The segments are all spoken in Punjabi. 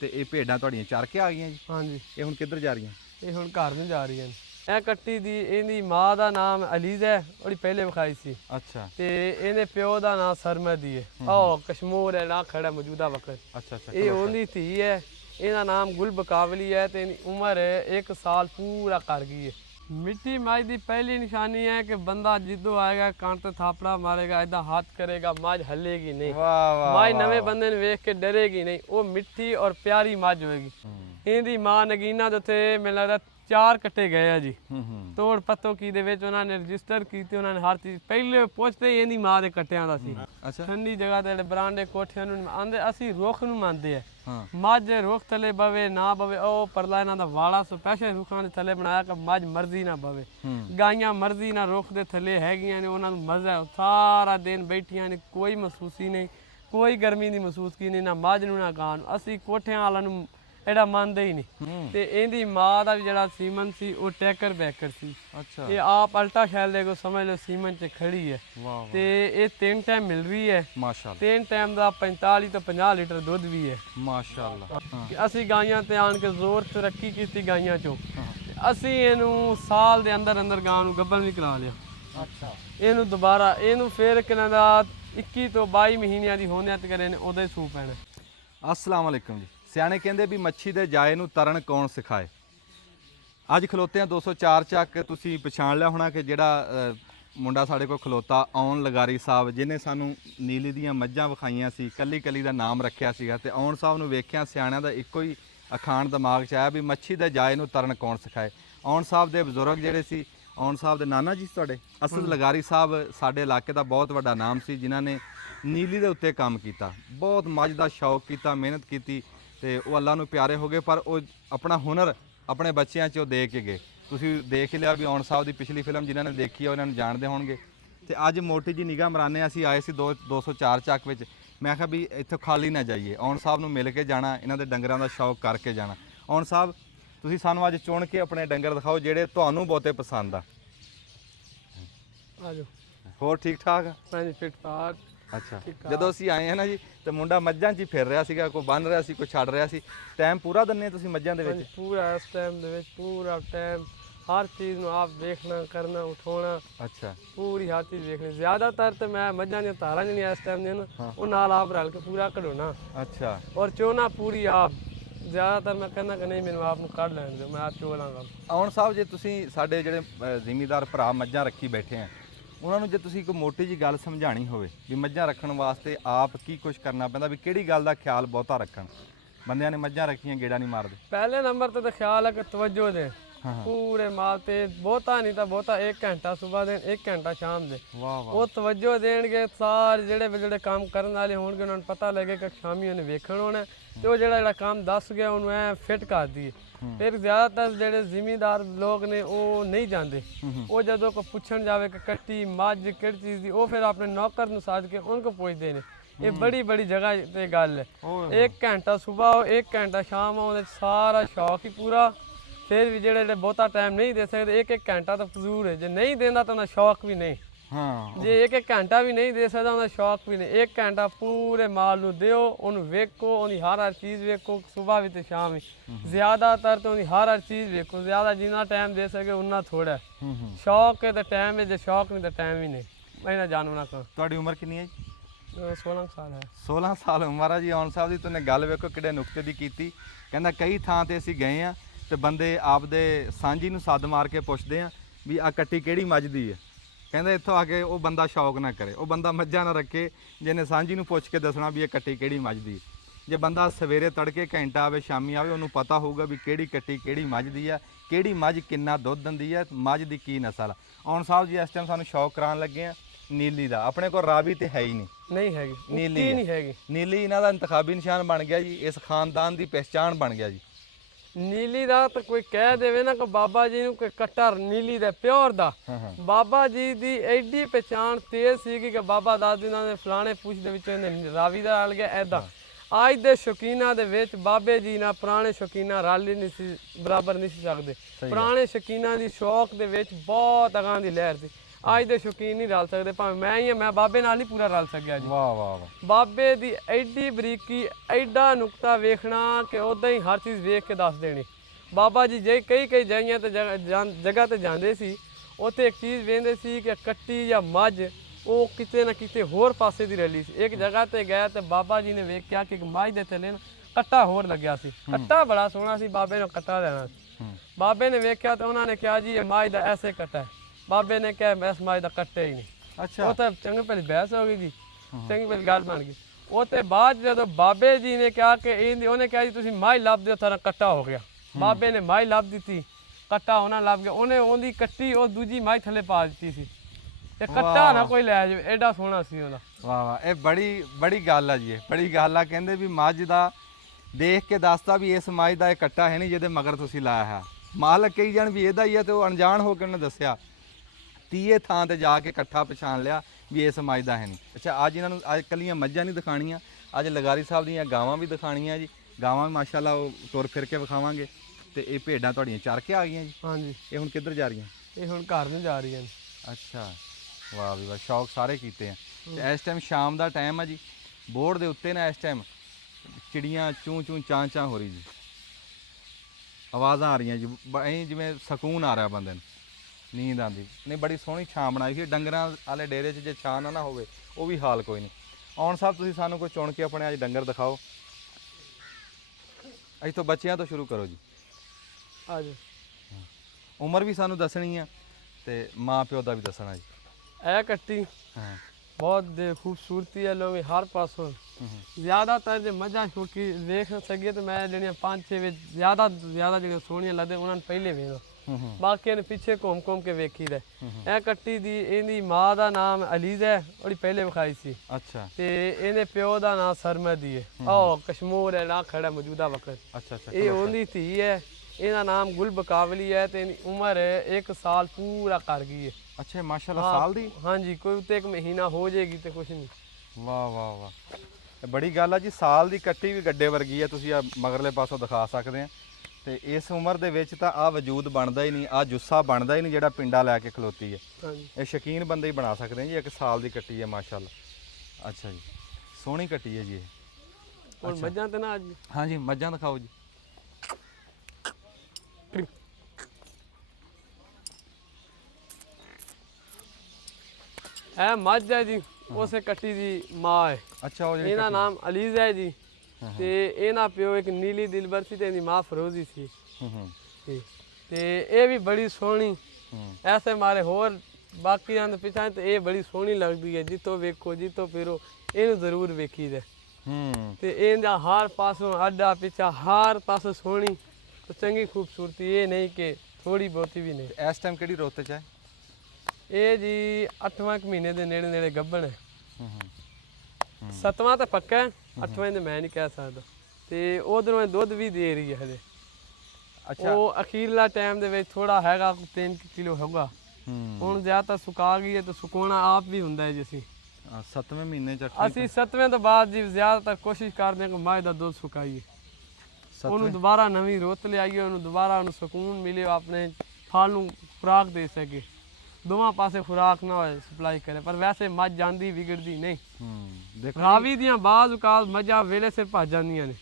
ਤੇ ਇਹ ਭੇਡਾਂ ਤੁਹਾਡੀਆਂ ਚਰ ਕੇ ਆ ਗਈਆਂ ਜੀ? ਹਾਂਜੀ, ਇਹ ਹੁਣ ਕਿੱਧਰ ਜਾ ਰਹੀਆਂ? ਇਹ ਹੁਣ ਘਰ ਨੂੰ ਜਾ ਰਹੀਆਂ ਨੇ। ਇਹ ਕੱਟੀ ਦੀ ਇਹਦੀ ਮਾਂ ਦਾ ਨਾਮ ਅਲੀਜ਼ਾ ਹੈ, ਉਹਦੀ ਪਹਿਲੇ ਵਿਖਾਈ ਸੀ, ਅੱਛਾ ਤੇ ਇਹਦੇ ਪਿਓ ਦਾ ਨਾਮ ਸਰਮਦੀ ਹੈ। ਉਹ ਕਸ਼ਮੂਰ ਹੈ ਨਾ ਖੜਾ ਮੌਜੂਦਾ ਵਕਤ। ਅੱਛਾ ਅੱਛਾ ਇਹ ਉਹਦੀ ਧੀ ਹੈ, ਇਹਦਾ ਨਾਮ ਗੁਲ ਬਕਾਵਲੀ ਹੈ ਤੇ ਇਹਦੀ ਉਮਰ 1 ਸਾਲ ਪੂਰਾ ਕਰ ਗਈ ਹੈ। ਮਿੱਟੀ ਮੱਝ ਦੀ ਪਹਿਲੀ ਨਿਸ਼ਾਨੀ ਹੈ ਕਿ ਬੰਦਾ ਜਿੱਦੋਂ ਆਏਗਾ ਕੰਨ ਤੇ ਥਾਪੜਾ ਮਾਰੇਗਾ, ਇਦਾਂ ਹੱਥ ਕਰੇਗਾ, ਮੱਝ ਹੱਲੇਗੀ ਨਹੀਂ। ਵਾਹ ਵਾਹ ਮੱਝ ਨਵੇਂ ਬੰਦੇ ਨੂੰ ਵੇਖ ਕੇ ਡਰੇਗੀ ਨਹੀਂ, ਉਹ ਮਿੱਠੀ ਔਰ ਪਿਆਰੀ ਮੱਝ ਹੋਏਗੀ। ਇਹਦੀ ਮਾਂ ਨਗੀਨਾ ਦੇ ਉੱਤੇ ਮੈਨੂੰ ਲੱਗਦਾ 4 ਕੱਟੇ ਗਏ ਆ ਜੀ। ਤੋੜ ਪੱਤੋ ਕੀ ਦੇ ਵਿੱਚ ਉਹਨਾਂ ਨੇ ਰਜਿਸਟਰ ਕੀਤੇ, ਉਹਨਾਂ ਨੇ ਹਰ ਚੀਜ਼ ਪਹਿਲੇ ਪੁੱਛਦੇ ਹੀ ਇਹਦੀ ਮਾਂ ਦੇ ਕੱਟਿਆਂ ਦਾ ਸੀ। ਅੱਛਾ ਠੰਡੀ ਜਗ੍ਹਾ ਤੇ ਬਰਾਂਡੇ ਕੋਠਿਆਂ ਨੂੰ ਆਂਦੇ, ਅਸੀਂ ਰੁੱਖ ਨੂੰ ਮੰਨਦੇ ਆ। ਹਾਂ ਮੱਝ ਰੁੱਖ ਥੱਲੇ ਬਵੇ ਨਾ ਬਵੇ, ਉਹ ਪਰਲਾ ਇਹਨਾਂ ਦਾ ਵਾਲਾ ਸਪੈਸ਼ਲ ਰੁੱਖਾਂ ਦੇ ਥੱਲੇ ਬਣਾਇਆ ਕਿ ਮੱਝ ਮਰਜ਼ੀ ਨਾ ਬਵੇ। ਗਾਈਆਂ ਮਰਜ਼ੀ ਨਾਲ ਰੁੱਖ ਦੇ ਥੱਲੇ ਹੈਗੀਆਂ ਨੇ, ਉਹਨਾਂ ਨੂੰ ਮਜ਼ਾ ਸਾਰਾ ਦਿਨ ਬੈਠੀਆਂ ਨੇ, ਕੋਈ ਮਹਿਸੂਸੀ ਨਹੀਂ, ਕੋਈ ਗਰਮੀ ਦੀ ਮਹਿਸੂਸ ਨਹੀਂ, ਨਾ ਮੱਝ ਨੂੰ ਨਾ ਗਾਂ ਨੂੰ। ਅਸੀਂ ਕੋਠਿਆਂ ਵਾਲਿਆਂ ਨੂੰ ਇਹਦਾ ਮੰਨਦੇ ਹੀ ਨਹੀਂ। ਤੇ ਇਹਦੀ ਮਾਂ ਦਾ ਵੀ ਜਿਹੜਾ ਸੀਮਨ ਸੀ ਉਹ ਟੈਕਰ ਬੈਕਰ ਸੀ। ਅੱਛਾ ਇਹ ਆਪ ਅਲਟਾ ਖੈਲ ਦੇ ਕੋ ਸਮਝ ਲਓ ਸੀਮਨ 'ਚ ਖੜੀ ਹੈ। ਵਾਹ ਤੇ ਇਹ 3 ਟਾਈਮ ਮਿਲ ਰਹੀ ਹੈ। ਮਾਸ਼ਾਅੱਲਾ 3 ਟਾਈਮ ਦਾ 45 ਤੋਂ 50 ਲੀਟਰ ਦੁੱਧ ਵੀ ਹੈ। ਮਾਸ਼ਾਅੱਲਾ। ਅਸੀਂ ਗਾਈਆਂ ਤੇ ਆਣ ਕੇ ਜ਼ੋਰ ਤਰੱਕੀ ਕੀਤੀ ਗਾਈਆਂ ਚੋਂ। ਅਸੀਂ ਇਹਨੂੰ ਸਾਲ ਦੇ ਅੰਦਰ ਅੰਦਰ ਗਾਂ ਨੂੰ ਗੱਭਣ ਵੀ ਕਰਾ ਲਿਆ। ਅੱਛਾ ਇਹਨੂੰ ਦੁਬਾਰਾ ਇਹਨੂੰ ਫਿਰ ਕਿਨਾਂ ਦਾ 21 ਤੋਂ 22 ਮਹੀਨਿਆਂ ਦੀ ਹੋਣਿਆਂ ਤੇ ਕਰੇ ਨੇ ਉਹਦੇ ਸੂ ਪੈਣਾ। अस्सलाम वालेकुम जी। ਸਿਆਣੇ ਕਹਿੰਦੇ ਵੀ ਮੱਛੀ ਦੇ ਜਾਏ ਨੂੰ ਤਰਨ ਕੌਣ ਸਿਖਾਏ। ਅੱਜ ਖਲੋਤੇ ਆ 204 ਚੱਕ। ਤੁਸੀਂ ਪਛਾਣ ਲਿਆ ਹੋਣਾ ਕਿ ਜਿਹੜਾ ਮੁੰਡਾ ਸਾਡੇ ਕੋਲ ਖਲੋਤਾ ਆਉਣ ਲਗਾਰੀ ਸਾਹਿਬ, ਜਿਹਨੇ ਸਾਨੂੰ ਨੀਲੀ ਦੀਆਂ ਮੱਝਾਂ ਵਿਖਾਈਆਂ ਸੀ, ਕੱਲੀ ਕੱਲੀ ਦਾ ਨਾਮ ਰੱਖਿਆ ਸੀਗਾ। ਤੇ ਆਉਣ ਸਾਹਿਬ ਨੂੰ ਵੇਖਿਆ ਸਿਆਣਿਆਂ ਦਾ ਇੱਕੋ ਹੀ ਅਖਾਣ ਦਿਮਾਗ 'ਚ ਆਇਆ ਵੀ ਮੱਛੀ ਦੇ ਜਾਏ ਨੂੰ ਤਰਨ ਕੌਣ ਸਿਖਾਏ। ਆਉਣ ਸਾਹਿਬ ਦੇ ਬਜ਼ੁਰਗ ਜਿਹੜੇ ਸੀ, ਆਉਣ ਸਾਹਿਬ ਦੇ ਨਾਨਾ ਜੀ ਤੁਹਾਡੇ ਅਸਦ ਲਗਾਰੀ ਸਾਹਿਬ ਸਾਡੇ ਇਲਾਕੇ ਦਾ ਬਹੁਤ ਵੱਡਾ ਨਾਮ ਸੀ, ਜਿਨ੍ਹਾਂ ਨੇ ਨੀਲੀ ਦੇ ਉੱਤੇ ਕੰਮ ਕੀਤਾ, ਬਹੁਤ ਮੱਝ ਦਾ ਸ਼ੌਕ ਕੀਤਾ, ਮਿਹਨਤ ਕੀਤੀ ਤੇ ਉਹ ਅੱਲਾ ਨੂੰ ਪਿਆਰੇ ਹੋ ਗਏ। ਪਰ ਉਹ ਆਪਣਾ ਹੁਨਰ ਆਪਣੇ ਬੱਚਿਆਂ 'ਚ ਉਹ ਦੇ ਕੇ ਗਏ। ਤੁਸੀਂ ਦੇਖ ਲਿਆ ਵੀ ਆਉਣ ਸਾਹਿਬ ਦੀ ਪਿਛਲੀ ਫਿਲਮ ਜਿਨ੍ਹਾਂ ਨੇ ਦੇਖੀ ਆ ਉਹਨਾਂ ਨੂੰ ਜਾਣਦੇ ਹੋਣਗੇ। ਤੇ ਅੱਜ ਮੋਟੀ ਜੀ ਨਿਗਾਹ ਮਰਾਨੇ ਅਸੀਂ ਆਏ ਸੀ 204 ਚੱਕ ਵਿੱਚ। ਮੈਂ ਕਿਹਾ ਵੀ ਇੱਥੋਂ ਖਾਲੀ ਨਾ ਜਾਈਏ, ਆਉਣ ਸਾਹਿਬ ਨੂੰ ਮਿਲ ਕੇ ਜਾਣਾ, ਇਹਨਾਂ ਦੇ ਡੰਗਰਾਂ ਦਾ ਸ਼ੌਕ ਕਰਕੇ ਜਾਣਾ। ਆਉਣ ਸਾਹਿਬ ਤੁਸੀਂ ਸਾਨੂੰ ਅੱਜ ਚੁਣ ਕੇ ਆਪਣੇ ਡੰਗਰ ਦਿਖਾਓ ਜਿਹੜੇ ਤੁਹਾਨੂੰ ਬਹੁਤੇ ਪਸੰਦ ਆ। ਆਜੋ ਹੋਰ ਠੀਕ ਠਾਕ ਆ? ਹਾਂਜੀ ਫਿੱਟ ਫਾਟ। ਅੱਛਾ, ਜਦੋਂ ਅਸੀਂ ਆਏ ਹਾਂ ਨਾ ਜੀ ਤੇ ਮੁੰਡਾ ਮੱਝਾਂ 'ਚ ਹੀ ਫਿਰ ਰਿਹਾ ਸੀਗਾ, ਕੋਈ ਬੰਨ ਰਿਹਾ ਸੀ, ਕੋਈ ਛੱਡ ਰਿਹਾ ਸੀ। ਟਾਈਮ ਪੂਰਾ ਦਿੰਦੇ ਤੁਸੀਂ ਮੱਝਾਂ ਦੇ ਵਿੱਚ? ਪੂਰਾ ਇਸ ਟਾਈਮ ਦੇ ਵਿੱਚ ਪੂਰਾ ਟਾਈਮ ਹਰ ਚੀਜ਼ ਨੂੰ ਆਪ ਵੇਖਣਾ ਕਰਨਾ ਉਠਾਉਣਾ। ਅੱਛਾ ਪੂਰੀ ਹਰ ਚੀਜ਼ ਵੇਖਣੀ। ਜ਼ਿਆਦਾਤਰ ਤੇ ਮੈਂ ਮੱਝਾਂ ਦੀਆਂ ਧਾਰਾਂ ਜਿਹੜੀਆਂ ਇਸ ਟਾਈਮ ਦੀਆਂ ਨਾ ਉਹ ਨਾਲ ਆਪ ਰਲ ਕੇ ਪੂਰਾ ਕਢਾਉਣਾ। ਅੱਛਾ ਔਰ ਚੋਣਾ ਪੂਰੀ ਆਪ। ਜ਼ਿਆਦਾਤਰ ਮੈਂ ਕਹਿੰਦਾ ਕਿ ਨਹੀਂ ਮੈਨੂੰ ਆਪ ਨੂੰ ਕੱਢ ਲੈਣ ਦਿਓ, ਮੈਂ ਆਪ ਚੋ ਲਾਂਗਾ। ਆਉਣ ਸਾਹਿਬ ਜੇ ਤੁਸੀਂ ਸਾਡੇ ਜਿਹੜੇ ਜ਼ਿਮੀਦਾਰ ਭਰਾ ਮੱਝਾਂ ਰੱਖੀ ਬੈਠੇ ਆ, ਉਹਨਾਂ ਨੂੰ ਜੇ ਤੁਸੀਂ ਕੋਈ ਮੋਟੀ ਜੀ ਗੱਲ ਸਮਝਾਣੀ ਹੋਵੇ ਵੀ ਮੱਝਾਂ ਰੱਖਣ ਵਾਸਤੇ ਆਪ ਕੀ ਕੁਛ ਕਰਨਾ ਪੈਂਦਾ, ਵੀ ਕਿਹੜੀ ਗੱਲ ਦਾ ਖਿਆਲ ਬਹੁਤਾ ਰੱਖਣ? ਬੰਦਿਆਂ ਨੇ ਮੱਝਾਂ ਰੱਖੀਆਂ ਗੇੜਾ ਨਹੀਂ ਮਾਰਦੇ। ਪਹਿਲੇ ਨੰਬਰ ਤੇ ਤਾਂ ਖਿਆਲ ਹੈ ਕਿ ਤਵੱਜੋ ਦੇ ਪੂਰੇ ਮਾਲ ਤੇ, ਬਹੁਤਾ ਨਹੀਂ ਤਾਂ ਬਹੁਤਾ 1 ਘੰਟਾ ਸਵੇਰ ਦੇ 1 ਘੰਟਾ ਸ਼ਾਮ ਦੇ। ਵਾਹ ਵਾਹ। ਉਹ ਤਵੱਜੋ ਦੇਣਗੇ। ਸਾਰੇ ਜਿਹੜੇ ਕੰਮ ਕਰਨ ਵਾਲੇ ਹੋਣਗੇ ਉਹਨਾਂ ਨੂੰ ਪਤਾ ਲੱਗੇ ਕਿ ਸ਼ਾਮੀ ਉਹਨੇ ਵੇਖਣ ਹੋਣਾ, ਤੇ ਉਹ ਜਿਹੜਾ ਕੰਮ ਦੱਸ ਗਿਆ ਉਹਨੂੰ ਐ ਫਿੱਟ ਕਰ ਦਈਏ। ਫਿਰ ਜ਼ਿਆਦਾਤਰ ਜਿਹੜੇ ਜ਼ਿਮੀਂਦਾਰ ਲੋਕ ਨੇ ਉਹ ਨਹੀਂ ਜਾਂਦੇ। ਉਹ ਜਦੋਂ ਕੋਈ ਪੁੱਛਣ ਜਾਵੇ ਕਿ ਕੱਟੀ ਮੱਝ ਕਿਹੜੀ ਚੀਜ਼ ਦੀ, ਉਹ ਫਿਰ ਆਪਣੇ ਨੌਕਰ ਨੂੰ ਸਾਧ ਕੇ ਉਹਨਾਂ ਕੋਲ ਪੁੱਛਦੇ ਨੇ। ਇਹ ਬੜੀ ਬੜੀ ਜਗ੍ਹਾ ਤੇ ਗੱਲ ਹੈ। 1 ਘੰਟਾ ਸਵੇਰ 1 ਘੰਟਾ ਸ਼ਾਮ, ਉਹਦੇ ਸਾਰਾ ਸ਼ੌਕ ਹੀ ਪੂਰਾ। ਫਿਰ ਵੀ ਜਿਹੜੇ ਬਹੁਤਾ ਟਾਈਮ ਨਹੀਂ ਦੇ ਸਕਦੇ, 1 ਘੰਟਾ ਤਾਂ ਫਜ਼ੂਲ ਹੈ। ਜੇ ਨਹੀਂ ਦਿੰਦਾ ਤਾਂ ਉਹਦਾ ਸ਼ੌਕ ਵੀ ਨਹੀਂ। ਹਾਂ, ਜੇ 1 ਘੰਟਾ ਵੀ ਨਹੀਂ ਦੇ ਸਕਦਾ ਉਹਦਾ ਸ਼ੌਕ ਵੀ ਨਹੀਂ। 1 ਘੰਟਾ ਪੂਰੇ ਮਾਲ ਨੂੰ ਦਿਓ, ਉਹਨੂੰ ਵੇਖੋ, ਉਹਦੀ ਹਰ ਚੀਜ਼ ਵੇਖੋ, ਸਵੇਰ ਵੀ ਤੇ ਸ਼ਾਮ ਵੀ। ਜ਼ਿਆਦਾਤਰ ਤਾਂ ਉਹਦੀ ਹਰ ਚੀਜ਼ ਵੇਖੋ। ਜ਼ਿਆਦਾ ਜਿੰਨਾ ਟਾਈਮ ਦੇ ਸਕੇ ਉਨਾ ਥੋੜਾ। ਸ਼ੌਕ ਹੈ ਤਾਂ ਟਾਈਮ ਹੈ, ਜੇ ਸ਼ੌਕ ਨਹੀਂ ਤਾਂ ਟਾਈਮ ਵੀ ਨਹੀਂ। ਇਹਨਾਂ ਜਾਣਨਾ ਕਰ। ਤੁਹਾਡੀ ਉਮਰ ਕਿੰਨੀ ਹੈ ਜੀ? 16 ਸਾਲ ਹੈ। 16 ਸਾਲ ਉਮਰ ਆ ਜੀ। ਆਉਣ ਸਾਹਿਬ ਦੀ ਤੁਸੀਂ ਗੱਲ ਵੇਖੋ ਕਿਹੜੇ ਨੁਕਤੇ ਦੀ ਕੀਤੀ। ਕਹਿੰਦਾ ਕਈ ਥਾਂ ਤੇ ਅਸੀਂ ਗਏ ਆ ਤੇ ਬੰਦੇ ਆਪਦੇ ਸਾਂਝੀ ਨੂੰ ਸੱਦ ਮਾਰ ਕੇ ਪੁੱਛਦੇ ਆ ਵੀ ਆ ਕੱਟੀ ਕਿਹੜੀ ਮੱਝ ਦੀ ਹੈ। ਕਹਿੰਦਾ ਇੱਥੋਂ ਆ ਕੇ ਉਹ ਬੰਦਾ ਸ਼ੌਕ ਨਾ ਕਰੇ, ਉਹ ਬੰਦਾ ਮੱਝਾਂ ਨਾ ਰੱਖੇ ਜਿਹਨੇ ਸਾਂਝੀ ਨੂੰ ਪੁੱਛ ਕੇ ਦੱਸਣਾ ਵੀ ਇਹ ਕੱਟੀ ਕਿਹੜੀ ਮੱਝ ਦੀ। ਜੇ ਬੰਦਾ ਸਵੇਰੇ ਤੜਕੇ ਘੰਟਾ ਆਵੇ, ਸ਼ਾਮੀ ਆਵੇ, ਉਹਨੂੰ ਪਤਾ ਹੋਊਗਾ ਵੀ ਕਿਹੜੀ ਕੱਟੀ ਕਿਹੜੀ ਮੱਝ ਦੀ ਆ, ਕਿਹੜੀ ਮੱਝ ਕਿੰਨਾ ਦੁੱਧ ਦਿੰਦੀ ਹੈ, ਮੱਝ ਦੀ ਕੀ ਨਸਲ ਆ। ਆਉਣ ਸਾਹਿਬ ਜੀ ਇਸ ਟਾਈਮ ਸਾਨੂੰ ਸ਼ੌਕ ਕਰਾਉਣ ਲੱਗੇ ਆ ਨੀਲੀ ਦਾ। ਆਪਣੇ ਕੋਲ ਰਾਵੀ ਤੇ ਹੈ ਹੀ ਨਹੀਂ ਹੈਗੀ, ਨੀਲੀ ਨਹੀਂ ਹੈਗੀ। ਨੀਲੀ ਇਹਨਾਂ ਦਾ ਇੰਤਖਾਬੀ ਨਿਸ਼ਾਨ ਬਣ ਗਿਆ ਜੀ, ਇਸ ਖਾਨਦਾਨ ਦੀ ਪਹਿਚਾਣ ਬਣ ਗਿਆ ਜੀ। ਨੀਲੀ ਦਾ ਤਾਂ ਕੋਈ ਕਹਿ ਦੇਵੇ ਨਾ ਕਿ ਬਾਬਾ ਜੀ ਨੂੰ ਕੋਈ ਕੱਟਰ ਨੀਲੀ ਦਾ ਪਿਓਰ ਦਾ, ਬਾਬਾ ਜੀ ਦੀ ਐਡੀ ਪਛਾਣ ਤੇਜ਼ ਸੀਗੀ ਕਿ ਬਾਬਾ ਦੱਸ ਦਿਨਾਂ ਦੇ ਫਲਾਣੇ ਪੁੱਛ ਦੇ ਵਿੱਚ ਇਹਨੇ ਰਾਵੀ ਦਾ ਰਲ ਗਿਆ। ਐਦਾਂ ਅੱਜ ਦੇ ਸ਼ੌਕੀਨਾਂ ਦੇ ਵਿੱਚ ਬਾਬੇ ਜੀ ਨਾਲ ਪੁਰਾਣੇ ਸ਼ੌਕੀਨਾਂ ਰਲ ਹੀ ਨਹੀਂ ਸੀ, ਬਰਾਬਰ ਨਹੀਂ ਸੀ ਸਕਦੇ। ਪੁਰਾਣੇ ਸ਼ੌਕੀਨਾਂ ਦੀ ਸ਼ੌਕ ਦੇ ਵਿੱਚ ਬਹੁਤ ਅਗਾਂਹ ਦੀ ਲਹਿਰ ਸੀ। ਅੱਜ ਦੇ ਸ਼ੌਕੀਨ ਨਹੀਂ ਰਲ ਸਕਦੇ, ਭਾਵੇਂ ਮੈਂ ਹੀ ਆ, ਮੈਂ ਬਾਬੇ ਨਾਲ ਨਹੀਂ ਪੂਰਾ ਰਲ ਸਕਿਆ ਜੀ। ਵਾਹ ਵਾਹ ਵਾਹ। ਬਾਬੇ ਦੀ ਐਡੀ ਬਰੀਕੀ, ਐਡਾ ਨੁਕਤਾ ਵੇਖਣਾ ਕਿ ਉਦਾਂ ਹੀ ਹਰ ਚੀਜ਼ ਵੇਖ ਕੇ ਦੱਸ ਦੇਣੀ। ਬਾਬਾ ਜੀ ਜੇ ਕਈ ਜਗ੍ਹਾ ਤੇ ਜਗ੍ਹਾ ਤੇ ਜਾਂਦੇ ਸੀ, ਉੱਥੇ ਇੱਕ ਚੀਜ਼ ਵੇਖਦੇ ਸੀ ਕਿ ਕੱਟੀ ਜਾਂ ਮੱਝ ਉਹ ਕਿਤੇ ਨਾ ਕਿਤੇ ਹੋਰ ਪਾਸੇ ਦੀ ਰਲੀ ਸੀ। ਇੱਕ ਜਗ੍ਹਾ ਤੇ ਗਿਆ ਤੇ ਬਾਬਾ ਜੀ ਨੇ ਵੇਖਿਆ ਕਿ ਇੱਕ ਮੱਝ ਦੇ ਥੱਲੇ ਨਾ ਕੱਟਾ ਹੋਰ ਲੱਗਿਆ ਸੀ। ਕੱਟਾ ਬੜਾ ਸੋਹਣਾ ਸੀ, ਬਾਬੇ ਨੂੰ ਕੱਟਾ ਲੈਣਾ ਸੀ। ਬਾਬੇ ਨੇ ਵੇਖਿਆ ਤੇ ਉਹਨਾਂ ਨੇ ਕਿਹਾ ਜੀ ਇਹ ਮੱਝ ਦਾ ਐਸੇ ਕੱਟਾ ਹੈ। ਬਾਬੇ ਨੇ ਕਿਹਾ ਇਸ ਮੱਝ ਦਾ ਕੱਟੇ ਹੀ ਨਹੀਂ। ਅੱਛਾ। ਉਹ ਤਾਂ ਚੰਗੀ ਭਲੀ ਬਹਿਸ ਹੋ ਗਈ ਜੀ, ਚੰਗੀ ਭਲੀ ਗੱਲ ਬਣ ਗਈ। ਉਹ ਤੇ ਬਾਅਦ ਜਦੋਂ ਬਾਬੇ ਜੀ ਨੇ ਕਿਹਾ ਕਿ ਉਹਨੇ ਕਿਹਾ ਜੀ ਤੁਸੀਂ ਮੱਝ ਲੱਭ ਦਿਓ, ਤੁਹਾਡਾ ਕੱਟਾ ਹੋ ਗਿਆ। ਬਾਬੇ ਨੇ ਮੱਝ ਲੱਭ ਦਿੱਤੀ, ਕੱਟਾ ਉਹਨਾਂ ਲੱਭ ਗਿਆ। ਉਹਨੇ ਉਹਦੀ ਕੱਟੀ ਉਹ ਦੂਜੀ ਮੱਝ ਥੱਲੇ ਪਾ ਦਿੱਤੀ ਸੀ ਤੇ ਕੱਟਾ ਨਾ ਕੋਈ ਲੈ ਜਾਵੇ, ਐਡਾ ਸੋਹਣਾ ਸੀ ਉਹਦਾ। ਵਾਹ ਵਾਹ, ਇਹ ਬੜੀ ਗੱਲ ਆ ਜੀ, ਇਹ ਬੜੀ ਗੱਲ ਆ। ਕਹਿੰਦੇ ਵੀ ਮੱਝ ਦਾ ਦੇਖ ਕੇ ਦੱਸਦਾ ਵੀ ਇਸ ਮੱਝ ਦਾ ਇਹ ਕੱਟਾ ਹੈ ਨਹੀਂ ਜਿਹਦੇ ਮਗਰ ਤੁਸੀਂ ਲਾਇਆ ਹੈ। ਮਾਲਕ ਕਹੀ ਜਾਣ ਵੀ ਇਹਦਾ ਹੀ ਆ ਤੇ ਉਹ ਅਣਜਾਣ ਹੋ ਕੇ ਉਹਨੇ ਦੱਸਿਆ, ਤੀਏ ਥਾਂ ਤੇ ਜਾ ਕੇ ਇਕੱਠਾ ਪਛਾਣ ਲਿਆ ਵੀ ਇਸ ਮੱਝ ਦਾ ਹੈ ਨਹੀਂ। ਅੱਛਾ, ਅੱਜ ਇਹਨਾਂ ਨੂੰ ਅੱਜ ਕੱਲੀਆਂ ਮੱਝਾਂ ਨਹੀਂ ਦਿਖਾਣੀਆਂ, ਅੱਜ ਲਗਾਰੀ ਸਾਹਿਬ ਦੀਆਂ ਗਾਵਾਂ ਵੀ ਦਿਖਾਣੀਆਂ ਜੀ। ਗਾਵਾਂ ਵੀ ਮਾਸ਼ਾਅੱਲਾ ਉਹ ਤੁਰ ਫਿਰ ਕੇ ਵਿਖਾਵਾਂਗੇ। ਤੇ ਇਹ ਭੇਡਾਂ ਤੁਹਾਡੀਆਂ ਚਰ ਕੇ ਆ ਗਈਆਂ ਜੀ? ਹਾਂਜੀ। ਇਹ ਹੁਣ ਕਿੱਧਰ ਜਾ ਰਹੀਆਂ? ਇਹ ਹੁਣ ਘਰ ਨੂੰ ਜਾ ਰਹੀਆਂ ਨੇ। ਅੱਛਾ, ਵਾਹ ਵੀ ਵਾਹ, ਸ਼ੌਕ ਸਾਰੇ ਕੀਤੇ ਆ। ਤੇ ਇਸ ਟਾਈਮ ਸ਼ਾਮ ਦਾ ਟਾਈਮ ਆ ਜੀ, ਬੋਰਡ ਦੇ ਉੱਤੇ ਨਾ ਇਸ ਟਾਈਮ ਚਿੜੀਆਂ ਚੂੰ ਚੂੰ ਚਾਂ ਚਾਂ ਹੋ ਰਹੀ ਜੀ, ਆਵਾਜ਼ਾਂ ਆ ਰਹੀਆਂ ਜੀ, ਐਂ ਜਿਵੇਂ ਸਕੂਨ ਆ ਰਿਹਾ ਬੰਦੇ ਨੂੰ, ਨੀਂਦ ਆਉਂਦੀ। ਨਹੀਂ ਬੜੀ ਸੋਹਣੀ ਛਾਂ ਬਣਾਈ ਸੀ। ਡੰਗਰਾਂ ਵਾਲੇ ਡੇਰੇ 'ਚ ਜੇ ਛਾਂ ਨਾ ਹੋਵੇ ਉਹ ਵੀ ਹਾਲ ਕੋਈ ਨਹੀਂ। ਆਉਣ ਸਾਹਿਬ ਤੁਸੀਂ ਸਾਨੂੰ ਕੋਈ ਚੁਣ ਕੇ ਆਪਣੇ ਅੱਜ ਡੰਗਰ ਦਿਖਾਓ। ਇੱਥੋਂ ਬੱਚਿਆਂ ਤੋਂ ਸ਼ੁਰੂ ਕਰੋ ਜੀ। ਆ ਜਾਓ। ਉਮਰ ਵੀ ਸਾਨੂੰ ਦੱਸਣੀ ਆ ਤੇ ਮਾਂ ਪਿਓ ਦਾ ਵੀ ਦੱਸਣਾ ਜੀ। ਇਹ ਕੱਟੀ ਹਾਂ। ਬਹੁਤ ਖੂਬਸੂਰਤੀ ਹੈ ਲੋਕ ਹਰ ਪਾਸੋਂ। ਜ਼ਿਆਦਾਤਰ ਜੇ ਮੱਝਾਂ ਸ਼ੌਕੀ ਵੇਖ ਸਕੀਏ ਤੇ ਮੈਂ ਜਿਹੜੀਆਂ 5-6 ਵਿੱਚ ਜ਼ਿਆਦਾ ਜਿਹੜੀਆਂ ਸੋਹਣੀਆਂ ਲੱਗਦੇ ਉਹਨਾਂ ਨੂੰ ਪਹਿਲੇ ਵੇਖੋ, ਬਾਕੀਆਂ ਨੇ ਪਿੱਛੇ ਘੁੰਮ ਕੇ ਵੇਖੀ ਦਾ। ਇਹ ਕੱਟੀ ਦੀ ਇਹਦੀ ਮਾਂ ਦਾ ਨਾਮ ਅਲੀਜ਼ ਹੈ, ਉਹਦੀ ਪਹਿਲੇ ਵਿਖਾਈ ਸੀ। ਅੱਛਾ। ਤੇ ਇਹਦੇ ਪਿਓ ਦਾ ਨਾਮ ਸਰਮਦੀ ਹੈ। ਉਹ ਕਸ਼ਮੂਰ ਹੈ ਨਾ ਖੜਾ ਮੌਜੂਦਾ ਵਕਤ। ਅੱਛਾ ਅੱਛਾ। ਇਹ ਉਹਦੀ ਧੀ ਹੈ, ਇਹਦਾ ਨਾਮ ਗੁਲ ਬਕਾਵਲੀ ਹੈ ਤੇ ਇਹਦੀ ਉਮਰ 1 ਸਾਲ ਪੂਰਾ ਕਰ ਗਈ ਹੈ। ਅੱਛਾ, ਮਾਸ਼ਾਅੱਲਾ ਸਾਲ ਦੀ? ਹਾਂਜੀ, ਕੋਈ ਉੱਤੇ 1 ਮਹੀਨਾ ਹੋ ਜਾਏਗੀ ਤੇ ਕੁਛ ਨਹੀਂ। ਵਾਹ ਵਾਹ ਵਾਹ, ਇਹ ਬੜੀ ਗੱਲ ਆ ਜੀ। ਸਾਲ ਦੀ ਕੱਟੀ ਵੀ ਗੱਡੇ ਵਰਗੀ ਹੈ, ਤੁਸੀਂ ਆ ਮਗਰਲੇ ਪਾਸੋਂ ਦਿਖਾ ਸਕਦੇ ਆ। ਤੇ ਇਸ ਉਮਰ ਦੇ ਵਿੱਚ ਤਾਂ ਆ ਵਜੂਦ ਬਣਦਾ ਹੀ ਨਹੀਂ, ਆ ਜੁੱਸਾ ਬਣਦਾ ਹੀ ਨਹੀਂ ਜਿਹੜਾ ਪਿੰਡਾ ਲੈ ਕੇ ਖਲੋਤੀ ਹੈ। ਹਾਂਜੀ। ਇਹ ਸ਼ੌਕੀਨ ਬੰਦੇ ਹੀ ਬਣਾ ਸਕਦੇ ਜੀ। 1 ਸਾਲ ਦੀ ਕੱਟੀ ਹੈ ਮਾਸ਼ਾਅੱਲਾ। ਅੱਛਾ ਜੀ, ਸੋਹਣੀ ਕੱਟੀ ਹੈ ਜੀ ਇਹ। ਹੁਣ ਮੱਝਾਂ ਤੇ ਨਾ ਅੱਜ ਹਾਂਜੀ, ਮੱਝਾਂ ਦਿਖਾਓ ਜੀ। ਇਹ ਮੱਝ ਹੈ ਜੀ, ਉਸੇ ਕੱਟੀ ਦੀ ਮਾਂ ਹੈ। ਅੱਛਾ, ਉਹ ਜਿਹੜੀ ਇਹਦਾ ਨਾਮ ਅਲੀਜ਼ ਹੈ ਜੀ। ਤੇ ਇਹਨਾਂ ਪਿਓ ਇੱਕ ਨੀਲੀ ਦਿਲਬਰ ਸੀ ਤੇ ਇਹਦੀ ਮਾਂ ਫਰੋਜ਼ੀ ਸੀ। ਤੇ ਇਹ ਵੀ ਬੜੀ ਸੋਹਣੀ, ਐਸੇ ਮਾਰੇ ਹੋਰ ਬਾਕੀਆਂ ਦੇ ਪਿੱਛੇ ਤੇ ਇਹ ਬੜੀ ਸੋਹਣੀ ਲੱਗਦੀ ਹੈ। ਜਿੱਥੋਂ ਵੇਖੋ ਜਿੱਥੋਂ ਫਿਰੋ ਇਹਨੂੰ ਜ਼ਰੂਰ ਵੇਖੀਦਾ। ਤੇ ਇਹਦਾ ਹਰ ਪਾਸੋਂ ਅੱਡਾ ਪਿੱਛਾ ਹਰ ਪਾਸੋਂ ਸੋਹਣੀ ਤੇ ਚੰਗੀ ਖੂਬਸੂਰਤੀ, ਇਹ ਨਹੀਂ ਕਿ ਥੋੜੀ ਬਹੁਤੀ ਵੀ ਨਹੀਂ। ਇਸ ਟਾਈਮ ਕਿਹੜੀ ਰੁੱਤ 'ਚ ਹੈ ਇਹ ਜੀ 8ਵਾਂ ਮਹੀਨੇ ਦੇ ਨੇੜੇ ਗੱਭਣ ਹੈ। 7ਵਾਂ ਤਾਂ ਪੱਕਾ ਹੈ, 8ਵਾਂ ਤੇ ਮੈਂ ਨਹੀਂ ਕਹਿ ਸਕਦਾ। ਤੇ ਉਧਰੋਂ ਦੁੱਧ ਵੀ ਦੇ ਰਹੀ ਹੈ ਹਲੇ। ਅੱਛਾ। ਉਹ ਅਖੀਰਲਾ ਟਾਈਮ ਦੇ ਵਿੱਚ ਥੋੜਾ ਹੈਗਾ 3 ਕਿਲੋ ਹੋਗਾ। ਹੁਣ ਜ਼ਿਆਦਾ ਸੁਕਾ ਗਈ ਹੈ ਤੇ ਸੁਕਾਉਣਾ ਆਪ ਵੀ ਹੁੰਦਾ ਹੈ ਜੀ। ਅਸੀਂ 7ਵੇਂ ਮਹੀਨੇ 'ਚ ਅਸੀਂ 7ਵੇਂ ਤੋਂ ਬਾਅਦ ਜੀ ਜ਼ਿਆਦਾਤਰ ਕੋਸ਼ਿਸ਼ ਕਰਦੇ ਹਾਂ ਕਿ ਮੱਝ ਦਾ ਦੁੱਧ ਸੁਕਾਈਏ, ਉਹਨੂੰ ਦੁਬਾਰਾ ਨਵੀਂ ਰੁੱਤ ਲਿਆਈਏ, ਉਹਨੂੰ ਦੁਬਾਰਾ ਉਹਨੂੰ ਸਕੂਨ ਮਿਲੇ, ਆਪਣੇ ਫਲ ਨੂੰ ਖੁਰਾਕ ਦੇ ਸਕੇ। ਦੋਵਾਂ ਪਾਸੇ ਖੁਰਾਕ ਨਾ ਹੋਏ ਸਪਲਾਈ ਕਰੇ, ਪਰ ਵੈਸੇ ਮੱਝ ਜਾਂਦੀ ਵਿਗੜਦੀ ਨਹੀਂ। ਰਾਵੀ ਦੀਆਂ ਬਾਜ਼ ਉਕਾਲ ਮੱਝਾਂ ਵੇਲੇ ਸਿਰ ਭੱਜ ਜਾਂਦੀਆਂ ਨੇ,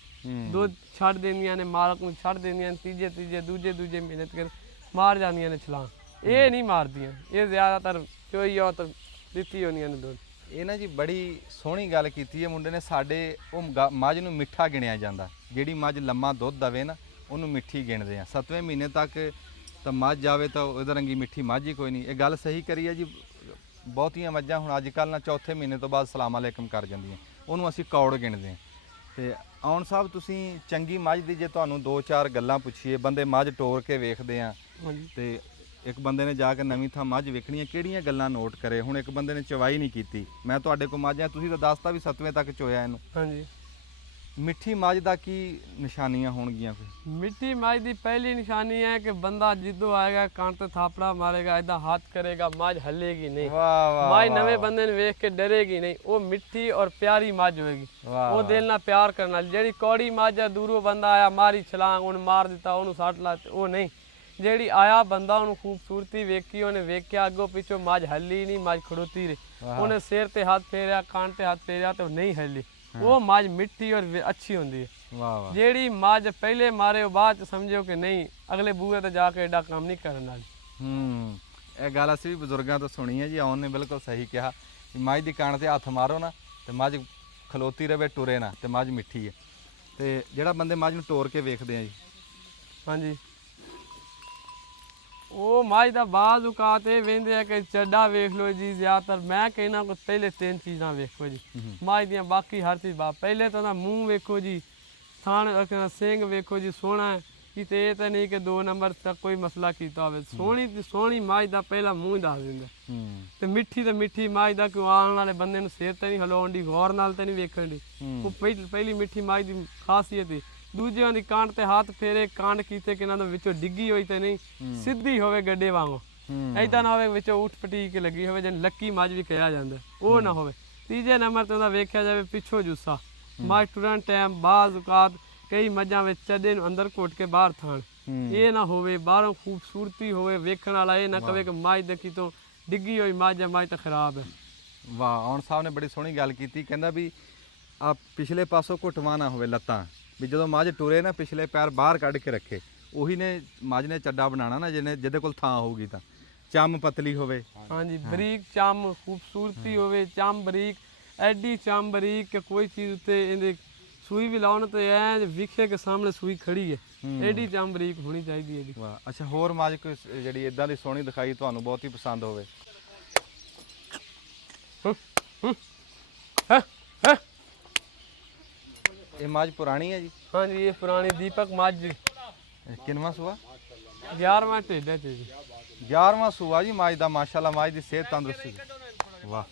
ਦੁੱਧ ਛੱਡ ਦਿੰਦੀਆਂ ਨੇ, ਮਾਲਕ ਨੂੰ ਛੱਡ ਦਿੰਦੀਆਂ ਨੇ, ਤੀਜੇ ਦੂਜੇ ਮਹੀਨੇ ਤੱਕ ਮਾਰ ਜਾਂਦੀਆਂ ਨੇ ਛਲਾਂ। ਇਹ ਨਹੀਂ ਮਾਰਦੀਆਂ, ਇਹ ਜ਼ਿਆਦਾਤਰ ਚੋਈ ਆ ਤਾਂ ਦਿੱਤੀ ਹੋਣੀਆਂ ਨੇ ਦੁੱਧ। ਇਹ ਨਾ ਜੀ ਬੜੀ ਸੋਹਣੀ ਗੱਲ ਕੀਤੀ ਹੈ ਮੁੰਡੇ ਨੇ। ਸਾਡੇ ਉਹ ਮੱਝ ਨੂੰ ਮਿੱਠਾ ਗਿਣਿਆ ਜਾਂਦਾ, ਜਿਹੜੀ ਮੱਝ ਲੰਮਾ ਦੁੱਧ ਦਵੇ ਨਾ ਉਹਨੂੰ ਮਿੱਠੀ ਗਿਣਦੇ ਆ। 7ਵੇਂ ਮਹੀਨੇ ਤੱਕ ਤਾਂ ਮੱਝ ਜਾਵੇ ਤਾਂ ਉਹਦੇ ਰੰਗੀ ਮਿੱਠੀ ਮੱਝ ਹੀ ਕੋਈ ਨਹੀਂ। ਇਹ ਗੱਲ ਸਹੀ ਕਰੀ ਹੈ ਜੀ। ਬਹੁਤੀਆਂ ਮੱਝਾਂ ਹੁਣ ਅੱਜ ਕੱਲ੍ਹ ਨਾ 4ਥੇ ਮਹੀਨੇ ਤੋਂ ਬਾਅਦ ਸਲਾਮ ਅਲੈਕਮ ਕਰ ਜਾਂਦੀਆਂ, ਉਹਨੂੰ ਅਸੀਂ ਕੌੜ ਗਿਣਦੇ ਹਾਂ। ਤੇ ਆਉਣ ਸਾਹਿਬ ਤੁਸੀਂ ਚੰਗੀ ਮੱਝ ਦੀ ਜੇ ਤੁਹਾਨੂੰ 2-4 ਗੱਲਾਂ ਪੁੱਛੀਏ, ਬੰਦੇ ਮੱਝ ਟੋਰ ਕੇ ਵੇਖਦੇ ਆ ਤੇ ਇੱਕ ਬੰਦੇ ਨੇ ਜਾ ਕੇ ਨਵੀਂ ਥਾਂ ਮੱਝ ਵੇਖਣੀ ਹੈ, ਕਿਹੜੀਆਂ ਗੱਲਾਂ ਨੋਟ ਕਰੇ? ਹੁਣ ਇੱਕ ਬੰਦੇ ਨੇ ਚਵਾਈ ਨਹੀਂ ਕੀਤੀ, ਮੈਂ ਤੁਹਾਡੇ ਕੋਲ ਮੱਝ ਆ, ਤੁਸੀਂ ਤਾਂ ਦੱਸਤਾ ਵੀ 7ਵੇਂ ਤੱਕ ਚੋਇਆ ਇਹਨੂੰ। ਹਾਂਜੀ। ਮਿੱਠੀ ਮੱਝ ਦਾ ਕੀ ਨਿਸ਼ਾਨੀਆਂ ਹੋਣਗੀਆਂ ਫਿਰ? ਮਿੱਠੀ ਮੱਝ ਦੀ ਪਹਿਲੀ ਨਿਸ਼ਾਨੀ ਹੈ ਕਿ ਬੰਦਾ ਜਿੱਦੋਂ ਆਏਗਾ ਕੰਨ ਤੇ ਥਾਪੜਾ ਮਾਰੇਗਾ, ਇਦਾਂ ਹੱਥ ਕਰੇਗਾ, ਮੱਝ ਹੱਲੇਗੀ ਨਹੀਂ। ਵਾਹ ਵਾਹ। ਮੱਝ ਨਵੇਂ ਬੰਦੇ ਨੂੰ ਵੇਖ ਕੇ ਡਰੇਗੀ ਨਹੀਂ, ਉਹ ਮਿੱਠੀ ਔਰ ਪਿਆਰੀ ਮੱਝ ਹੋਏਗੀ। ਉਹ ਦਿਲ ਨਾਲ ਪਿਆਰ ਕਰਨ ਵਾਲੀ। ਜਿਹੜੀ ਕੌੜੀ ਮੱਝ ਆ, ਦੂਰੋਂ ਬੰਦਾ ਆਇਆ ਮਾਰੀ ਛਲਾਂਗ, ਉਹਨੂੰ ਮਾਰ ਦਿੱਤਾ, ਉਹਨੂੰ ਸੱਟ ਲਾ, ਉਹ ਨਹੀਂ। ਜਿਹੜੀ ਆਇਆ ਬੰਦਾ ਉਹਨੂੰ ਖੂਬਸੂਰਤੀ ਵੇਖੀ, ਉਹਨੇ ਵੇਖਿਆ ਅੱਗੋਂ ਪਿੱਛੋਂ ਮੱਝ ਹੱਲੀ ਨਹੀਂ, ਮੱਝ ਖੜੋਤੀ ਰਹੀ, ਉਹਨੇ ਸਿਰ ਤੇ ਹੱਥ ਫੇਰਿਆ, ਕੰਨ ਤੇ ਹੱਥ ਫੇਰਿਆ ਤੇ ਉਹ ਨਹੀਂ ਹੱਲੀ। ਉਹ ਮੱਝ ਮਿੱਠੀ ਔਰ ਅੱਛੀ ਹੁੰਦੀ ਹੈ। ਵਾਹ ਵਾਹ। ਜਿਹੜੀ ਮੱਝ ਪਹਿਲੇ ਮਾਰੇ ਉਹ ਬਾਅਦ ਚ ਸਮਝੋ ਕਿ ਨਹੀਂ ਅਗਲੇ ਬੂਹੇ ਤੇ ਜਾ ਕੇ ਐਡਾ ਕੰਮ ਨਹੀਂ ਕਰਨ ਵਾਲੀ। ਇਹ ਗੱਲ ਅਸੀਂ ਵੀ ਬਜ਼ੁਰਗਾਂ ਤੋਂ ਸੁਣੀ ਹੈ ਜੀ, ਆਉਣ ਨੇ ਬਿਲਕੁਲ ਸਹੀ ਕਿਹਾ ਕਿ ਮੱਝ ਦੀ ਕਾਣ ਤੇ ਹੱਥ ਮਾਰੋ ਨਾ ਤੇ ਮੱਝ ਖਲੋਤੀ ਰਵੇ, ਟੁਰੇ ਨਾ, ਤੇ ਮੱਝ ਮਿੱਠੀ ਹੈ। ਤੇ ਜਿਹੜਾ ਬੰਦੇ ਮੱਝ ਨੂੰ ਤੋੜ ਕੇ ਵੇਖਦੇ ਆ ਜੀ, ਹਾਂਜੀ, ਉਹ ਮੱਝ ਦਾ ਬਾਜ਼ ਔਕਾਤ ਇਹ ਵੇਂਦੇ ਆ ਕਿ ਚੱਡਾ ਵੇਖ ਲਓ ਜੀ। ਜ਼ਿਆਦਾਤਰ ਮੈਂ ਕਹਿਣਾ ਕਿ ਪਹਿਲੇ 3 ਚੀਜ਼ਾਂ ਵੇਖੋ ਜੀ ਮੱਝ ਦੀਆਂ, ਬਾਕੀ ਹਰ ਚੀਜ਼ ਪਹਿਲੇ ਤਾਂ ਉਹਦਾ ਮੂੰਹ ਵੇਖੋ ਜੀ, ਥਣ ਸਿੰਘ ਵੇਖੋ ਜੀ, ਸੋਹਣਾ ਹੈ ਕਿਤੇ ਇਹ ਤਾਂ ਨਹੀਂ ਕਿ 2 ਨੰਬਰ ਤੱਕ ਕੋਈ ਮਸਲਾ ਕੀਤਾ ਹੋਵੇ। ਸੋਹਣੀ ਮੱਝ ਦਾ ਪਹਿਲਾ ਮੂੰਹ ਹੀ ਦੱਸ ਦਿੰਦਾ। ਤੇ ਮਿੱਠੀ ਮੱਝ ਦਾ ਕਿਉਂ ਆਉਣ ਵਾਲੇ ਬੰਦੇ ਨੂੰ ਸਿਰ ਤੇ ਨਹੀਂ ਹਿਲਾਉਣ ਦੀ, ਗੌਰ ਨਾਲ ਤੇ ਨਹੀਂ ਵੇਖਣ ਦੀ, ਉਹ ਪਹਿਲੀ ਮਿੱਠੀ ਮੱਝ ਦੀ ਖਾਸੀਅਤ ਹੈ। ਦੂਜਿਆਂ ਦੀ ਕਾਂਡ ਤੇ ਹੱਥ ਫੇਰੇ, ਕਾਂਡ ਕੀਤੇ ਕਿ ਇਹਨਾਂ ਦੇ ਵਿੱਚੋਂ ਡਿੱਗੀ ਹੋਈ ਤੇ ਨਹੀਂ, ਸਿੱਧੀ ਹੋਵੇ ਗੱਡੇ ਵਾਂਗੂ, ਐਦਾਂ ਨਾ ਹੋਵੇ ਵਿੱਚੋਂ ਉੱਠ ਪਟੀਕ ਲੱਗੀ ਹੋਵੇ, ਜਿਵੇਂ ਲੱਕੀ ਮੱਝ ਵੀ ਕਿਹਾ ਜਾਂਦਾ, ਉਹ ਨਾ ਹੋਵੇ। ਤੀਜੇ ਨੰਬਰ ਤੇ ਉਹਦਾ ਵੇਖਿਆ ਜਾਵੇ ਪਿੱਛੋਂ ਜੁੱਸਾ, ਮੱਝ ਟੁਰਨ ਟਾਈਮ ਬਾਜ਼ ਔਕਾਤ ਕਈ ਮੱਝਾਂ ਵਿੱਚ ਚੱਡੇ ਨੂੰ ਅੰਦਰ ਘੁੱਟ ਕੇ ਬਾਹਰ ਥਾਣ, ਇਹ ਨਾ ਹੋਵੇ। ਬਾਹਰੋਂ ਖੂਬਸੂਰਤੀ ਹੋਵੇ, ਵੇਖਣ ਵਾਲਾ ਇਹ ਨਾ ਕਵੇ ਕਿ ਮੱਝ ਦੇਖੀ ਤੋਂ ਡਿੱਗੀ ਹੋਈ ਮੱਝ ਹੈ, ਮੱਝ ਤਾਂ ਖਰਾਬ ਹੈ। ਵਾਹ, ਆਉਣ ਸਾਹਿਬ ਨੇ ਬੜੀ ਸੋਹਣੀ ਗੱਲ ਕੀਤੀ। ਕਹਿੰਦਾ ਵੀ ਆ ਪਿਛਲੇ ਪਾਸੋਂ ਘੁੱਟਵਾ ਨਾ ਹੋਵੇ ਲੱਤਾਂ, ਵੀ ਜਦੋਂ ਮੱਝ ਟੁਰੇ ਨਾ ਪਿਛਲੇ ਪੈਰ ਬਾਹਰ ਕੱਢ ਕੇ ਰੱਖੇ, ਉਹੀ ਨੇ ਮੱਝ ਨੇ ਚੱਡਾ ਬਣਾਉਣਾ ਨਾ ਜਿਹਦੇ ਕੋਲ ਥਾਂ ਹੋਊਗੀ ਤਾਂ। ਚੰਮ ਪਤਲੀ ਹੋਵੇ, ਹਾਂਜੀ, ਬਰੀਕ ਚੰਮ, ਖੂਬਸੂਰਤੀ ਹੋਵੇ, ਚੰਮ ਬਰੀਕ, ਐਡੀ ਚੰਮ ਬਰੀਕ ਕਿ ਕੋਈ ਚੀਜ਼ ਉੱਤੇ ਇਹਦੇ ਸੂਈ ਵੀ ਲਾਉਣ ਤੇ ਐ ਵਿਖੇ ਕੇ ਸਾਹਮਣੇ ਸੂਈ ਖੜੀ ਹੈ, ਐਡੀ ਚੰਮ ਬਰੀਕ ਹੋਣੀ ਚਾਹੀਦੀ ਹੈ ਜੀ। ਵਾਹ। ਅੱਛਾ, ਹੋਰ ਮੱਝ ਕੋਈ ਜਿਹੜੀ ਇਦਾਂ ਦੀ ਸੋਹਣੀ ਦਿਖਾਈ ਤੁਹਾਨੂੰ ਬਹੁਤ ਹੀ ਪਸੰਦ ਹੋਵੇ? ਇਹ ਮੱਝ ਪੁਰਾਣੀ ਹੈ ਜੀ? ਹਾਂਜੀ, ਇਹ ਪੁਰਾਣੀ ਦੀਪਕ ਮੱਝ ਕਿੰਨਵਾਂ ਸੂਆ? 11ਵਾਂ ਢੇਡਾ ਤੇ ਜੀ। 11ਵਾਂ ਸੂਆ ਜੀ ਮੱਝ ਦਾ। ਮਾਸ਼ਾਅੱਲਾ, ਮੱਝ ਦੀ ਸਿਹਤ ਤੰਦਰੁਸਤੀ। ਵਾਹ,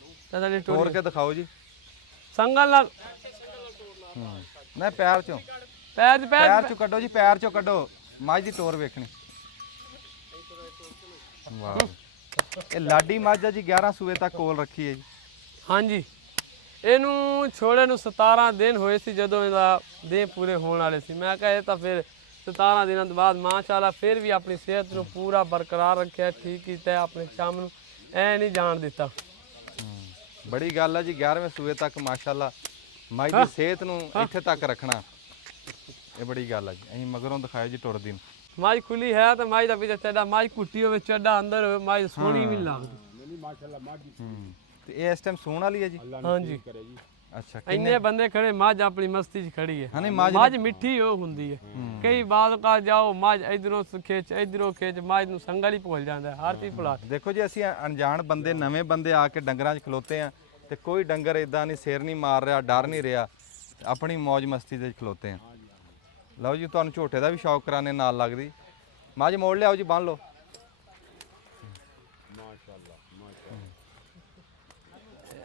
ਤੋੜ ਕੇ ਦਿਖਾਓ ਜੀ। ਸੰਗਲ ਨਾਲ ਨਾ ਪੈਰ ਚੋਂ ਕੱਢੋ ਜੀ, ਪੈਰ ਚੋਂ ਕੱਢੋ, ਮੱਝ ਦੀ ਤੋਰ ਵੇਖਣੀ। ਵਾਹ, ਇਹ ਲਾਡੀ ਮੱਝ ਆ ਜੀ, 11 ਸੂਏ ਤੱਕ ਕੋਲ ਰੱਖੀ ਹੈ ਜੀ। ਹਾਂਜੀ, ਇਹਨੂੰ ਛੋੜੇ ਨੂੰ 17 ਦਿਨ ਹੋਏ ਸੀ ਜਦੋਂ ਇਹਦਾ ਦਿਨ ਪੂਰੇ ਹੋਣ ਵਾਲੇ ਸੀ। ਮੈਂ ਕਿਹਾ ਇਹ ਤਾਂ ਫਿਰ 17 ਦਿਨਾਂ ਤੋਂ ਬਾਅਦ ਮਾਸ਼ਾਅੱਲਾ ਫਿਰ ਵੀ ਆਪਣੀ ਸਿਹਤ ਨੂੰ ਪੂਰਾ ਬਰਕਰਾਰ ਰੱਖਿਆ, ਠੀਕ ਕੀਤਾ, ਆਪਣੇ ਸ਼ਾਮ ਨੂੰ ਐ ਨਹੀਂ ਜਾਣ ਦਿੱਤਾ। ਬੜੀ ਗੱਲ ਹੈ ਜੀ, 11ਵੇਂ ਸੂਏ ਤੱਕ ਮਾਸ਼ਾਅੱਲਾ ਮੱਝ ਦੀ ਸਿਹਤ ਨੂੰ ਇੱਥੇ ਤੱਕ ਰੱਖਣਾ, ਇਹ ਬੜੀ ਗੱਲ ਹੈ ਜੀ। ਅਸੀਂ ਮਗਰੋਂ ਦਿਖਾਇਓ ਜੀ ਟੁਰਦੀ ਨੂੰ। ਮੱਝ ਖੁੱਲੀ ਹੈ ਤੇ ਮੱਝ ਦਾ ਵਿੱਚ ਚੱਡਾ, ਮੱਝ ਕੁੱਟੀ ਹੋਵੇ, ਚੱਡਾ ਅੰਦਰ ਹੋਵੇ, ਮੱਝ ਸੋਹਣੀ ਵੀ ਨਹੀਂ ਲੱਗਦੀ। ਤੇ ਇਹ ਇਸ ਟਾਈਮ ਸੂਣ ਵਾਲੀ ਹੈ ਜੀ? ਹਾਂਜੀ। ਅੱਛਾ, ਇੰਨੇ ਬੰਦੇ ਖੜੇ, ਮੱਝ ਆਪਣੀ ਮਸਤੀ 'ਚ ਖੜੀ ਹੈ। ਹਾਂ, ਮੱਝ ਮਿੱਠੀ ਉਹ ਹੁੰਦੀ ਹੈ। ਕਈ ਬਾਤ ਕਾ ਜਾਓ ਮੱਝ ਇਧਰੋਂ ਖਿੱਚ, ਇਧਰੋਂ ਖਿੱਚ, ਮੱਝ ਨੂੰ ਸੰਗਲ ਹੀ ਭੁੱਲ ਜਾਂਦਾ, ਹਰ ਚੀਜ਼ ਭੁਲਾ। ਦੇਖੋ ਜੀ, ਅਸੀਂ ਅਣਜਾਣ ਬੰਦੇ, ਨਵੇਂ ਬੰਦੇ ਆ ਕੇ ਡੰਗਰਾਂ 'ਚ ਖਲੋਤੇ ਆ ਤੇ ਕੋਈ ਡੰਗਰ ਇਦਾਂ ਨਹੀਂ, ਸਿਰ ਨਹੀਂ ਮਾਰ ਰਿਹਾ, ਡਰ ਨਹੀਂ ਰਿਹਾ, ਆਪਣੀ ਮौज ਮਸਤੀ ਦੇ ਖਲੋਤੇ ਆ। ਲਓ ਜੀ, ਤੁਹਾਨੂੰ ਝੋਟੇ ਦਾ ਵੀ ਸ਼ੌਕ ਕਰਾਣੇ ਨਾਲ ਲੱਗਦੀ। ਮੱਝ ਮੋੜ ਲਿਆਓ ਜੀ, ਬੰਨ ਲਓ।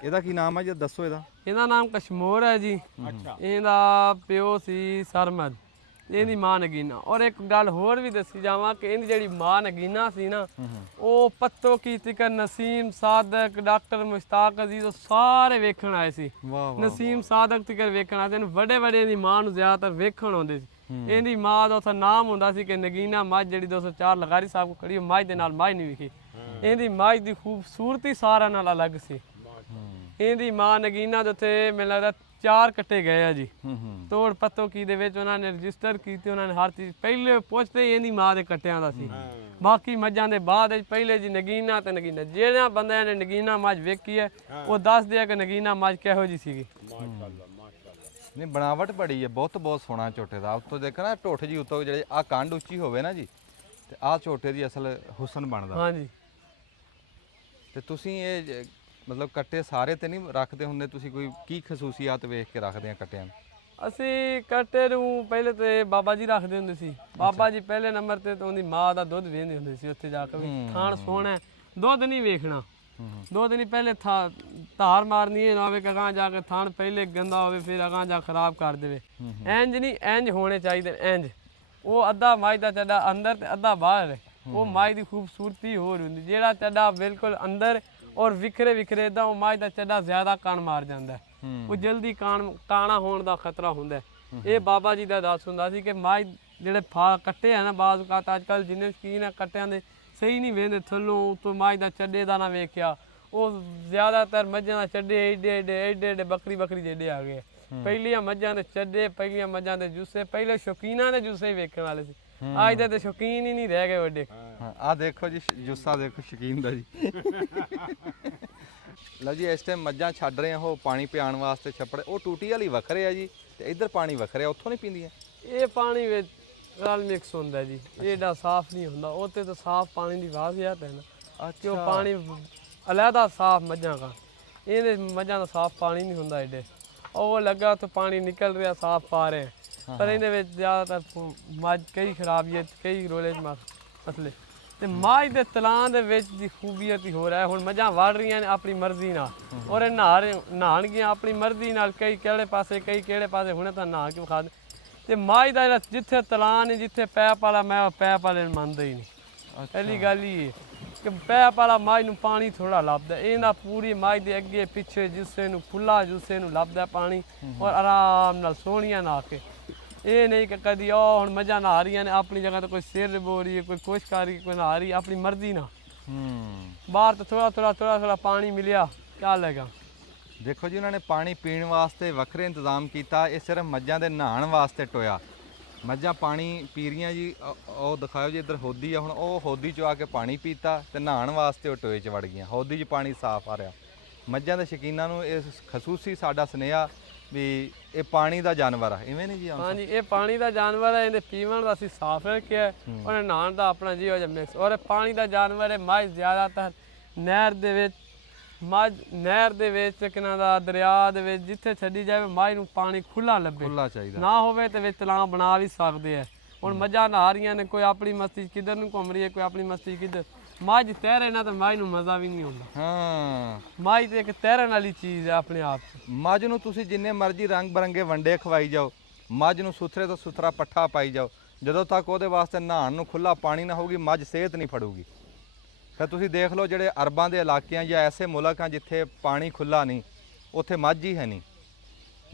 ਇਹਦਾ ਕੀ ਨਾਮ ਹੈ ਜੀ, ਦੱਸੋ ਇਹਦਾ? ਇਹਦਾ ਨਾਮ ਕਸ਼ਮੋਰ ਹੈ ਜੀ। ਇਹਦਾ ਪਿਓ ਸੀ ਸਰਮਦ, ਇਹਦੀ ਮਾਂ ਨਗੀਨਾ। ਔਰ ਇੱਕ ਗੱਲ ਹੋਰ ਵੀ ਦੱਸੀ ਜਾਵਾਂ ਕਿ ਇਹਦੀ ਜਿਹੜੀ ਮਾਂ ਨਗੀਨਾ ਸੀ ਨਾ, ਉਹ ਪੱਤੋ ਕੀ ਤਿਕਰ ਨਸੀਮ ਸਾਦਕ, ਡਾਕਟਰ ਮੁਸ਼ਤਾਕ ਅਜ਼ੀਜ਼, ਉਹ ਸਾਰੇ ਵੇਖਣ ਆਏ ਸੀ। ਨਸੀਮ ਸਾਦਕ ਤਿਕਰ ਵੇਖਣ ਆਏ, ਇਹਨੂੰ ਵੱਡੇ ਇਹਦੀ ਮਾਂ ਨੂੰ ਜ਼ਿਆਦਾਤਰ ਵੇਖਣ ਆਉਂਦੇ ਸੀ। ਇਹਦੀ ਮਾਂ ਦਾ ਉੱਥੇ ਨਾਮ ਹੁੰਦਾ ਸੀ ਕਿ ਨਗੀਨਾ ਮੱਝ, ਜਿਹੜੀ 204 ਲਗਾਰੀ ਸਾਹਿਬ ਕੋਲ ਖੜੀ, ਮੱਝ ਦੇ ਨਾਲ ਮੱਝ ਨਹੀਂ ਵਿਖੀ। ਇਹਦੀ ਮੱਝ ਦੀ ਖੂਬਸੂਰਤੀ ਸਾਰਿਆਂ ਨਾਲ ਅਲੱਗ ਸੀ। ਇਹਦੀ ਮਾਂ ਨਗੀਨਾ ਦੇ ਉੱਤੇ ਮੈਨੂੰ ਲੱਗਦਾ 4 ਕੱਟੇ ਗਏ ਆ ਜੀ। ਤੋੜ ਪੱਤੋ ਕੀ ਦੇ ਵਿੱਚ ਉਹਨਾਂ ਨੇ ਰਜਿਸਟਰ ਕੀਤੇ, ਉਹਨਾਂ ਨੇ ਹਰ ਚੀਜ਼ ਪਹਿਲੇ ਪੁੱਛਦੇ ਇਹਦੀ ਮਾਂ ਦੇ ਕੱਟਿਆਂ ਦਾ ਸੀ। ਬਾਕੀ ਮੱਝਾਂ ਦੇ ਬਾਅਦ ਵਿੱਚ ਪਹਿਲੇ ਜੀ ਨਗੀਨਾ ਤੇ ਨਗੀਨਾ। ਜਿਹੜਾ ਬੰਦਿਆਂ ਨੇ ਨਗੀਨਾ ਮੱਝ ਵੇਖੀ ਹੈ ਉਹ ਦੱਸਦੇ ਆ ਕਿ ਨਗੀਨਾ ਮੱਝ ਕਿਹੋ ਜੀ ਸੀਗੀ। ਨਹੀਂ, ਬਣਾਵਟ ਬੜੀ ਹੈ, ਬਹੁਤ ਸੋਹਣਾ ਝੋਟੇ ਦਾ। ਉੱਤੋਂ ਦੇਖੋ ਨਾ ਢੁੱਠ ਜੀ, ਉੱਤੋਂ ਜਿਹੜੇ ਆ ਕੰਡ ਉੱਚੀ ਹੋਵੇ ਨਾ ਜੀ, ਤੇ ਆਹ ਝੋਟੇ ਦੀ ਅਸਲ ਹੁਸਨ ਬਣਦਾ। ਹਾਂਜੀ। ਤੇ ਤੁਸੀਂ ਇਹ ਮਤਲਬ ਕੱਟੇ ਸਾਰੇ ਤੇ ਨਹੀਂ ਰੱਖਦੇ ਹੁੰਦੇ ਤੁਸੀਂ? ਕੋਈ ਕੀ ਖਸੂਸੀਅਤ ਵੇਖ ਕੇ ਰੱਖਦੇ ਆ ਕੱਟਿਆਂ ਨੂੰ? ਅਸੀਂ ਕੱਟੇ ਨੂੰ ਪਹਿਲੇ ਤੇ ਬਾਬਾ ਜੀ ਰੱਖਦੇ ਹੁੰਦੇ ਸੀ। ਬਾਬਾ ਜੀ ਪਹਿਲੇ ਨੰਬਰ ਤੇ ਉਹਦੀ ਮਾਂ ਦਾ ਦੁੱਧ ਵੇਂਦੇ ਹੁੰਦੇ ਸੀ। ਉੱਥੇ ਜਾ ਕੇ ਵੀ ਥਾਣ ਸੋਹਣਾ, ਦੁੱਧ ਨਹੀਂ ਵੇਖਣਾ, ਦੁੱਧ ਨਹੀਂ ਪਹਿਲੇ ਧਾਰ ਮਾਰਨੀ ਹੈ ਨਾ ਹੋਵੇ ਕਿ ਅਗਾਂਹ ਜਾ ਕੇ ਥਾਣ ਪਹਿਲੇ ਗੰਦਾ ਹੋਵੇ ਫਿਰ ਅਗਾਂਹ ਜਾ ਖਰਾਬ ਕਰ ਦੇਵੇ। ਇੰਜ ਨਹੀਂ, ਇੰਜ ਹੋਣੇ ਚਾਹੀਦੇ, ਇੰਜ। ਉਹ ਅੱਧਾ ਮੱਝ ਦਾ ਚੱਡਾ ਅੰਦਰ ਤੇ ਅੱਧਾ ਬਾਹਰ ਹੈ, ਉਹ ਮੱਝ ਦੀ ਖੂਬਸੂਰਤੀ ਹੋਰ ਹੁੰਦੀ। ਜਿਹੜਾ ਚੱਡਾ ਬਿਲਕੁਲ ਅੰਦਰ ਔਰ ਵਿਖਰੇ ਇਦਾਂ, ਉਹ ਮੱਝ ਦਾ ਚੱਡਾ ਜ਼ਿਆਦਾ ਕਣ ਮਾਰ ਜਾਂਦਾ, ਉਹ ਜਲਦੀ ਕਾਣਾ ਹੋਣ ਦਾ ਖਤਰਾ ਹੁੰਦਾ। ਇਹ ਬਾਬਾ ਜੀ ਦਾ ਦੱਸ ਹੁੰਦਾ ਸੀ ਕਿ ਮੱਝ ਜਿਹੜੇ ਫਾ ਕੱਟੇ ਆ ਨਾ ਬਾਜ਼ ਔਕਾਤ ਅੱਜ ਕੱਲ੍ਹ ਜਿੰਨੇ ਸ਼ੌਕੀਨ ਆ ਕੱਟਿਆਂ ਦੇ ਸਹੀ ਨਹੀਂ ਵੇਂਦੇ ਥੱਲੋਂ ਉਤੋਂ ਮੱਝ ਦਾ ਚੱਡੇ ਦਾ ਨਾ ਵੇਖਿਆ ਉਹ ਜ਼ਿਆਦਾਤਰ ਮੱਝਾਂ ਦਾ ਚੱਡੇ ਏਡੇ ਬੱਕਰੀ ਜਿਹੜੇ ਆ ਗਏ ਪਹਿਲੀਆਂ ਮੱਝਾਂ ਦੇ ਚੱਡੇ ਪਹਿਲੀਆਂ ਮੱਝਾਂ ਦੇ ਜੁੱਸੇ ਪਹਿਲੇ ਸ਼ੌਕੀਨਾਂ ਦੇ ਜੁੱਸੇ ਵੇਖਣ ਵਾਲੇ ਸੀ ਅੱਜ ਦੇ ਤੇ ਸ਼ੌਕੀਨ ਹੀ ਨਹੀਂ ਰਹਿ ਗਏ ਵੱਡੇ ਆ ਦੇਖੋ ਜੀ ਜੁੱਸਾ ਦੇਖੋ ਸ਼ੌਕੀਨ ਦਾ ਜੀ ਲਓ ਜੀ ਇਸ ਟਾਈਮ ਮੱਝਾਂ ਛੱਡ ਰਹੇ ਆ ਉਹ ਪਾਣੀ ਪਿਆਉਣ ਵਾਸਤੇ ਛੱਪੜ ਉਹ ਟੂਟੀ ਵਾਲੀ ਵੱਖਰੇ ਆ ਜੀ ਤੇ ਇੱਧਰ ਪਾਣੀ ਵੱਖਰੇ ਆ ਉੱਥੋਂ ਨਹੀਂ ਪੀਂਦੀਆਂ ਇਹ ਪਾਣੀ ਵਿੱਚ ਰਲ ਮਿਕਸ ਹੁੰਦਾ ਜੀ ਇਹ ਏਡਾ ਸਾਫ਼ ਨਹੀਂ ਹੁੰਦਾ ਉਹ ਤੇ ਤਾਂ ਸਾਫ਼ ਪਾਣੀ ਦੀ ਵਾਜ਼ਿਆਤ ਹੈ ਨਾ ਕਿ ਉਹ ਪਾਣੀ ਅਲੱਗਾ ਸਾਫ਼ ਮੱਝਾਂ ਦਾ ਇਹਦੇ ਮੱਝਾਂ ਦਾ ਸਾਫ਼ ਪਾਣੀ ਨਹੀਂ ਹੁੰਦਾ ਏਡੇ ਉਹ ਲੱਗਾ ਤੋਂ ਪਾਣੀ ਨਿਕਲ ਰਿਹਾ ਸਾਫ਼ ਪਾ ਰਹੇ ਪਰ ਇਹਦੇ ਵਿੱਚ ਜ਼ਿਆਦਾਤਰ ਮੱਝ ਕਈ ਖਰਾਬੀਅਤ ਕਈ ਰੋਲੇ ਮਸਲੇ ਤੇ ਮੱਝ ਦੇ ਤਲਾਂ ਦੇ ਵਿੱਚ ਦੀ ਖੂਬੀਅਤ ਹੀ ਹੋ ਰਿਹਾ ਹੁਣ ਮੱਝਾਂ ਵੜ ਰਹੀਆਂ ਨੇ ਆਪਣੀ ਮਰਜ਼ੀ ਨਾਲ ਔਰ ਇਹ ਨਹਾਣਗੀਆਂ ਆਪਣੀ ਮਰਜ਼ੀ ਨਾਲ ਕਈ ਕਿਹੜੇ ਪਾਸੇ ਹੁਣੇ ਤਾਂ ਨਹਾ ਕੇ ਵਿਖਾ ਦੇ ਤੇ ਮੱਝ ਦਾ ਜਿਹੜਾ ਜਿੱਥੇ ਤਲਾਂ ਨਹੀਂ ਜਿੱਥੇ ਪੈਪ ਵਾਲਾ ਮੈਂ ਉਹ ਪੈਪ ਵਾਲੇ ਨੂੰ ਮੰਨਦਾ ਹੀ ਨਹੀਂ ਪਹਿਲੀ ਗੱਲ ਹੀ ਇਹ ਕਿ ਪੈਪ ਵਾਲਾ ਮੱਝ ਨੂੰ ਪਾਣੀ ਥੋੜਾ ਲੱਭਦਾ ਇਹਦਾ ਪੂਰੀ ਮੱਝ ਦੇ ਅੱਗੇ ਪਿੱਛੇ ਜਿਸੇ ਨੂੰ ਖੁੱਲਾ ਜੁੱਸੇ ਨੂੰ ਲੱਭਦਾ ਪਾਣੀ ਔਰ ਆਰਾਮ ਨਾਲ ਸੋਹਣੀਆਂ ਨਹਾ ਕੇ ਇਹ ਨਹੀਂ ਕਿ ਕਦੀ ਉਹ ਹੁਣ ਮੱਝਾਂ ਨਹਾ ਰਹੀਆਂ ਨੇ ਆਪਣੀ ਜਗ੍ਹਾ ਤੇ ਕੋਈ ਸਿਰ ਬੋ ਰਹੀ ਹੈ ਕੋਈ ਕੁਛ ਕਰ ਰਹੀ ਕੋਈ ਨਹਾ ਰਹੀ ਆਪਣੀ ਮਰਜ਼ੀ ਨਾਲ ਬਾਹਰ ਤਾਂ ਥੋੜਾ ਪਾਣੀ ਮਿਲਿਆ ਕਿਆ ਲੱਗਾ ਦੇਖੋ ਜੀ ਉਹਨਾਂ ਨੇ ਪਾਣੀ ਪੀਣ ਵਾਸਤੇ ਵੱਖਰੇ ਇੰਤਜ਼ਾਮ ਕੀਤਾ ਇਹ ਸਿਰਫ ਮੱਝਾਂ ਦੇ ਨਹਾਉਣ ਵਾਸਤੇ ਟੋਇਆ ਮੱਝਾਂ ਪਾਣੀ ਪੀ ਰਹੀਆਂ ਜੀ ਉਹ ਦਿਖਾਓ ਜੀ ਇੱਧਰ ਹੋਦੀ ਆ ਹੁਣ ਉਹ ਹੋਦੀ 'ਚੋਂ ਆ ਕੇ ਪਾਣੀ ਪੀਤਾ ਤੇ ਨਹਾਉਣ ਵਾਸਤੇ ਉਹ ਟੋਏ 'ਚ ਵੜ ਗਈਆਂ ਹੋਦੀ 'ਚ ਪਾਣੀ ਸਾਫ਼ ਆ ਰਿਹਾ ਮੱਝਾਂ ਦੇ ਸ਼ੌਕੀਨਾਂ ਨੂੰ ਇਹ ਖਸੂਸੀ ਸਾਡਾ ਸੁਨੇਹਾ ਵੀ ਇਹ ਪਾਣੀ ਦਾ ਜਾਨਵਰ ਆ ਇਵੇਂ ਨਹੀਂ ਜੀ ਹਾਂਜੀ ਇਹ ਪਾਣੀ ਦਾ ਜਾਨਵਰ ਹੈ ਇਹਦੇ ਪੀਵਣ ਦਾ ਅਸੀਂ ਸਾਫ਼ ਰੱਖਿਆ ਔਰ ਨਹਾਉਣ ਦਾ ਆਪਣਾ ਜਿਹੋ ਜਿਹਾ ਮਿਕਸ ਔਰ ਪਾਣੀ ਦਾ ਜਾਨਵਰ ਹੈ ਮੱਝ ਜ਼ਿਆਦਾਤਰ ਨਹਿਰ ਦੇ ਵਿੱਚ ਕਿਨਾਂ ਦਾ ਦਰਿਆ ਦੇ ਵਿੱਚ ਜਿੱਥੇ ਛੱਡੀ ਜਾਵੇ ਮੱਝ ਨੂੰ ਪਾਣੀ ਖੁੱਲਾ ਲੱਭੇ ਖੁੱਲਾ ਚਾਹੀਦਾ ਨਾ ਹੋਵੇ ਤੇ ਵਿੱਚ ਤਲਾਅ ਬਣਾ ਵੀ ਸਕਦੇ ਆ ਹੁਣ ਮੱਝਾਂ ਨਹਾ ਰਹੀਆਂ ਨੇ ਕੋਈ ਆਪਣੀ ਮਸਤੀ ਕਿੱਧਰ ਨੂੰ ਘੁੰਮ ਰਹੀ ਹੈ ਕੋਈ ਆਪਣੀ ਮਸਤੀ ਕਿੱਧਰ ਮੱਝ ਤੈਰੇ ਨਾ ਤਾਂ ਮੱਝ ਨੂੰ ਮਜ਼ਾ ਵੀ ਨਹੀਂ ਆਉਂਦਾ ਹਾਂ ਮੱਝ ਤੇ ਇੱਕ ਤੈਰਨ ਵਾਲੀ ਚੀਜ਼ ਹੈ ਆਪਣੇ ਆਪ 'ਚ ਮੱਝ ਨੂੰ ਤੁਸੀਂ ਜਿੰਨੇ ਮਰਜ਼ੀ ਰੰਗ ਬਰੰਗੇ ਵੰਡੇ ਖਵਾਈ ਜਾਓ ਮੱਝ ਨੂੰ ਸੁਥਰੇ ਤੋਂ ਸੁਥਰਾ ਪੱਠਾ ਪਾਈ ਜਾਓ ਜਦੋਂ ਤੱਕ ਉਹਦੇ ਵਾਸਤੇ ਨਹਾਉਣ ਨੂੰ ਖੁੱਲਾ ਪਾਣੀ ਨਾ ਹੋਊਗੀ ਮੱਝ ਸਿਹਤ ਨਹੀਂ ਫੜੂਗੀ ਫਿਰ ਤੁਸੀਂ ਦੇਖ ਲਓ ਜਿਹੜੇ ਅਰਬਾਂ ਦੇ ਇਲਾਕਿਆਂ ਜਾਂ ਐਸੇ ਮੁਲਕ ਆ ਜਿੱਥੇ ਪਾਣੀ ਖੁੱਲਾ ਨਹੀਂ ਉੱਥੇ ਮੱਝ ਹੀ ਹੈ ਨਹੀਂ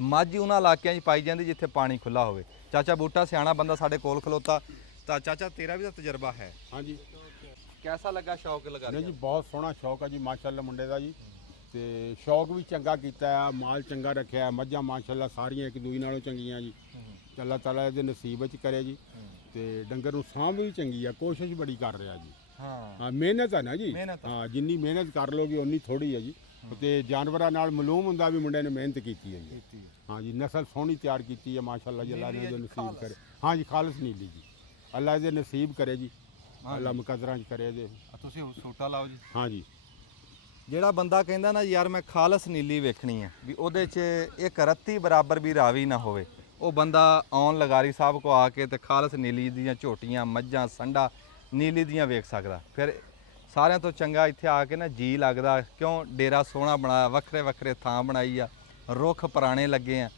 ਮੱਝ ਹੀ ਉਹਨਾਂ ਇਲਾਕਿਆਂ 'ਚ ਪਾਈ ਜਾਂਦੀ ਜਿੱਥੇ ਪਾਣੀ ਖੁੱਲਾ ਹੋਵੇ ਚਾਚਾ ਬੂਟਾ ਸਿਆਣਾ ਬੰਦਾ ਸਾਡੇ ਕੋਲ ਖਲੋਤਾ ਤਾਂ ਚਾਚਾ ਤੇਰਾ ਵੀ ਤਾਂ ਤਜਰਬਾ ਹੈ ਹਾਂਜੀ कैसा लगा शौक लगा ਨਹੀਂ ਜੀ ਬਹੁਤ ਸੋਹਣਾ ਸ਼ੌਕ ਹੈ ਜੀ ਮਾਸ਼ਾਅੱਲਾ ਮੁੰਡੇ ਦਾ ਜੀ ਤੇ ਸ਼ੌਕ ਵੀ ਚੰਗਾ ਕੀਤਾ ਹੈ ਮਾਲ ਚੰਗਾ ਰੱਖਿਆ ਮੱਝਾਂ ਮਾਸ਼ਾਅੱਲਾ ਸਾਰੀਆਂ ਇੱਕ ਦੂਜੀ ਨਾਲੋਂ ਚੰਗੀਆਂ ਜੀ ਅੱਲਾਹ ਤਾਲਾ ਇਹਦੇ ਨਸੀਬ ਵਿੱਚ ਕਰੇ ਜੀ ਤੇ ਡੰਗਰ ਨੂੰ ਸਾਂਭ ਵੀ ਚੰਗੀ ਆ ਕੋਸ਼ਿਸ਼ ਬੜੀ ਕਰ ਰਿਹਾ ਜੀ ਹਾਂ ਮਿਹਨਤ ਹੈ ਨਾ ਜੀ ਹਾਂ ਜਿੰਨੀ ਮਿਹਨਤ ਕਰ ਲੋਗੇ ਉਨੀ ਥੋੜੀ ਹੈ ਜੀ ਤੇ ਜਾਨਵਰਾਂ ਨਾਲ ਮਾਲੂਮ ਹੁੰਦਾ ਵੀ ਮੁੰਡੇ ਨੇ ਮਿਹਨਤ ਕੀਤੀ ਹੈ ਜੀ ਹਾਂ ਜੀ ਨਸਲ ਸੋਹਣੀ ਤਿਆਰ ਕੀਤੀ ਹੈ ਮਾਸ਼ਾਅੱਲਾ ਜੀ ਅੱਲਾਹ ਨੇ ਇਹਦੇ ਨਸੀਬ ਕਰੇ ਹਾਂ ਜੀ ਖਾਲਸ ਨੀਲੀ ਜੀ ਅੱਲਾਹ ਇਹਦੇ ਨਸੀਬ ਕਰੇ ਜੀ ਅੱਲਾ ਮੁਕੱਦਰਾਂ 'ਚ ਕਰੇ ਜੇ ਤੁਸੀਂ ਸੂਟਾ ਲਾਓ ਜੀ ਹਾਂ ਜੀ ਜਿਹੜਾ ਬੰਦਾ ਕਹਿੰਦਾ ਨਾ ਯਾਰ ਮੈਂ ਖਾਲਸ ਨੀਲੀ ਵੇਖਣੀ ਹੈ ਵੀ ਉਹਦੇ 'ਚ ਇੱਕ ਰੱਤੀ ਬਰਾਬਰ ਵੀ ਰਾਵੀ ਨਾ ਹੋਵੇ ਉਹ ਬੰਦਾ ਆਉਣ ਲਗਾਰੀ ਸਾਹਿਬ ਕੋ ਆ ਕੇ ਤੇ ਖਾਲਸ ਨੀਲੀ ਦੀਆਂ ਝੋਟੀਆਂ ਮੱਝਾਂ ਸੰਡਾ ਨੀਲੀ ਦੀਆਂ ਵੇਖ ਸਕਦਾ ਫਿਰ ਸਾਰਿਆਂ ਤੋਂ ਚੰਗਾ ਇੱਥੇ ਆ ਕੇ ਨਾ ਜੀ ਲੱਗਦਾ ਕਿਉਂ ਡੇਰਾ ਸੋਹਣਾ ਬਣਾਇਆ ਵੱਖਰੇ ਥਾਂ ਬਣਾਈ ਆ ਰੁੱਖ ਪੁਰਾਣੇ ਲੱਗੇ ਆ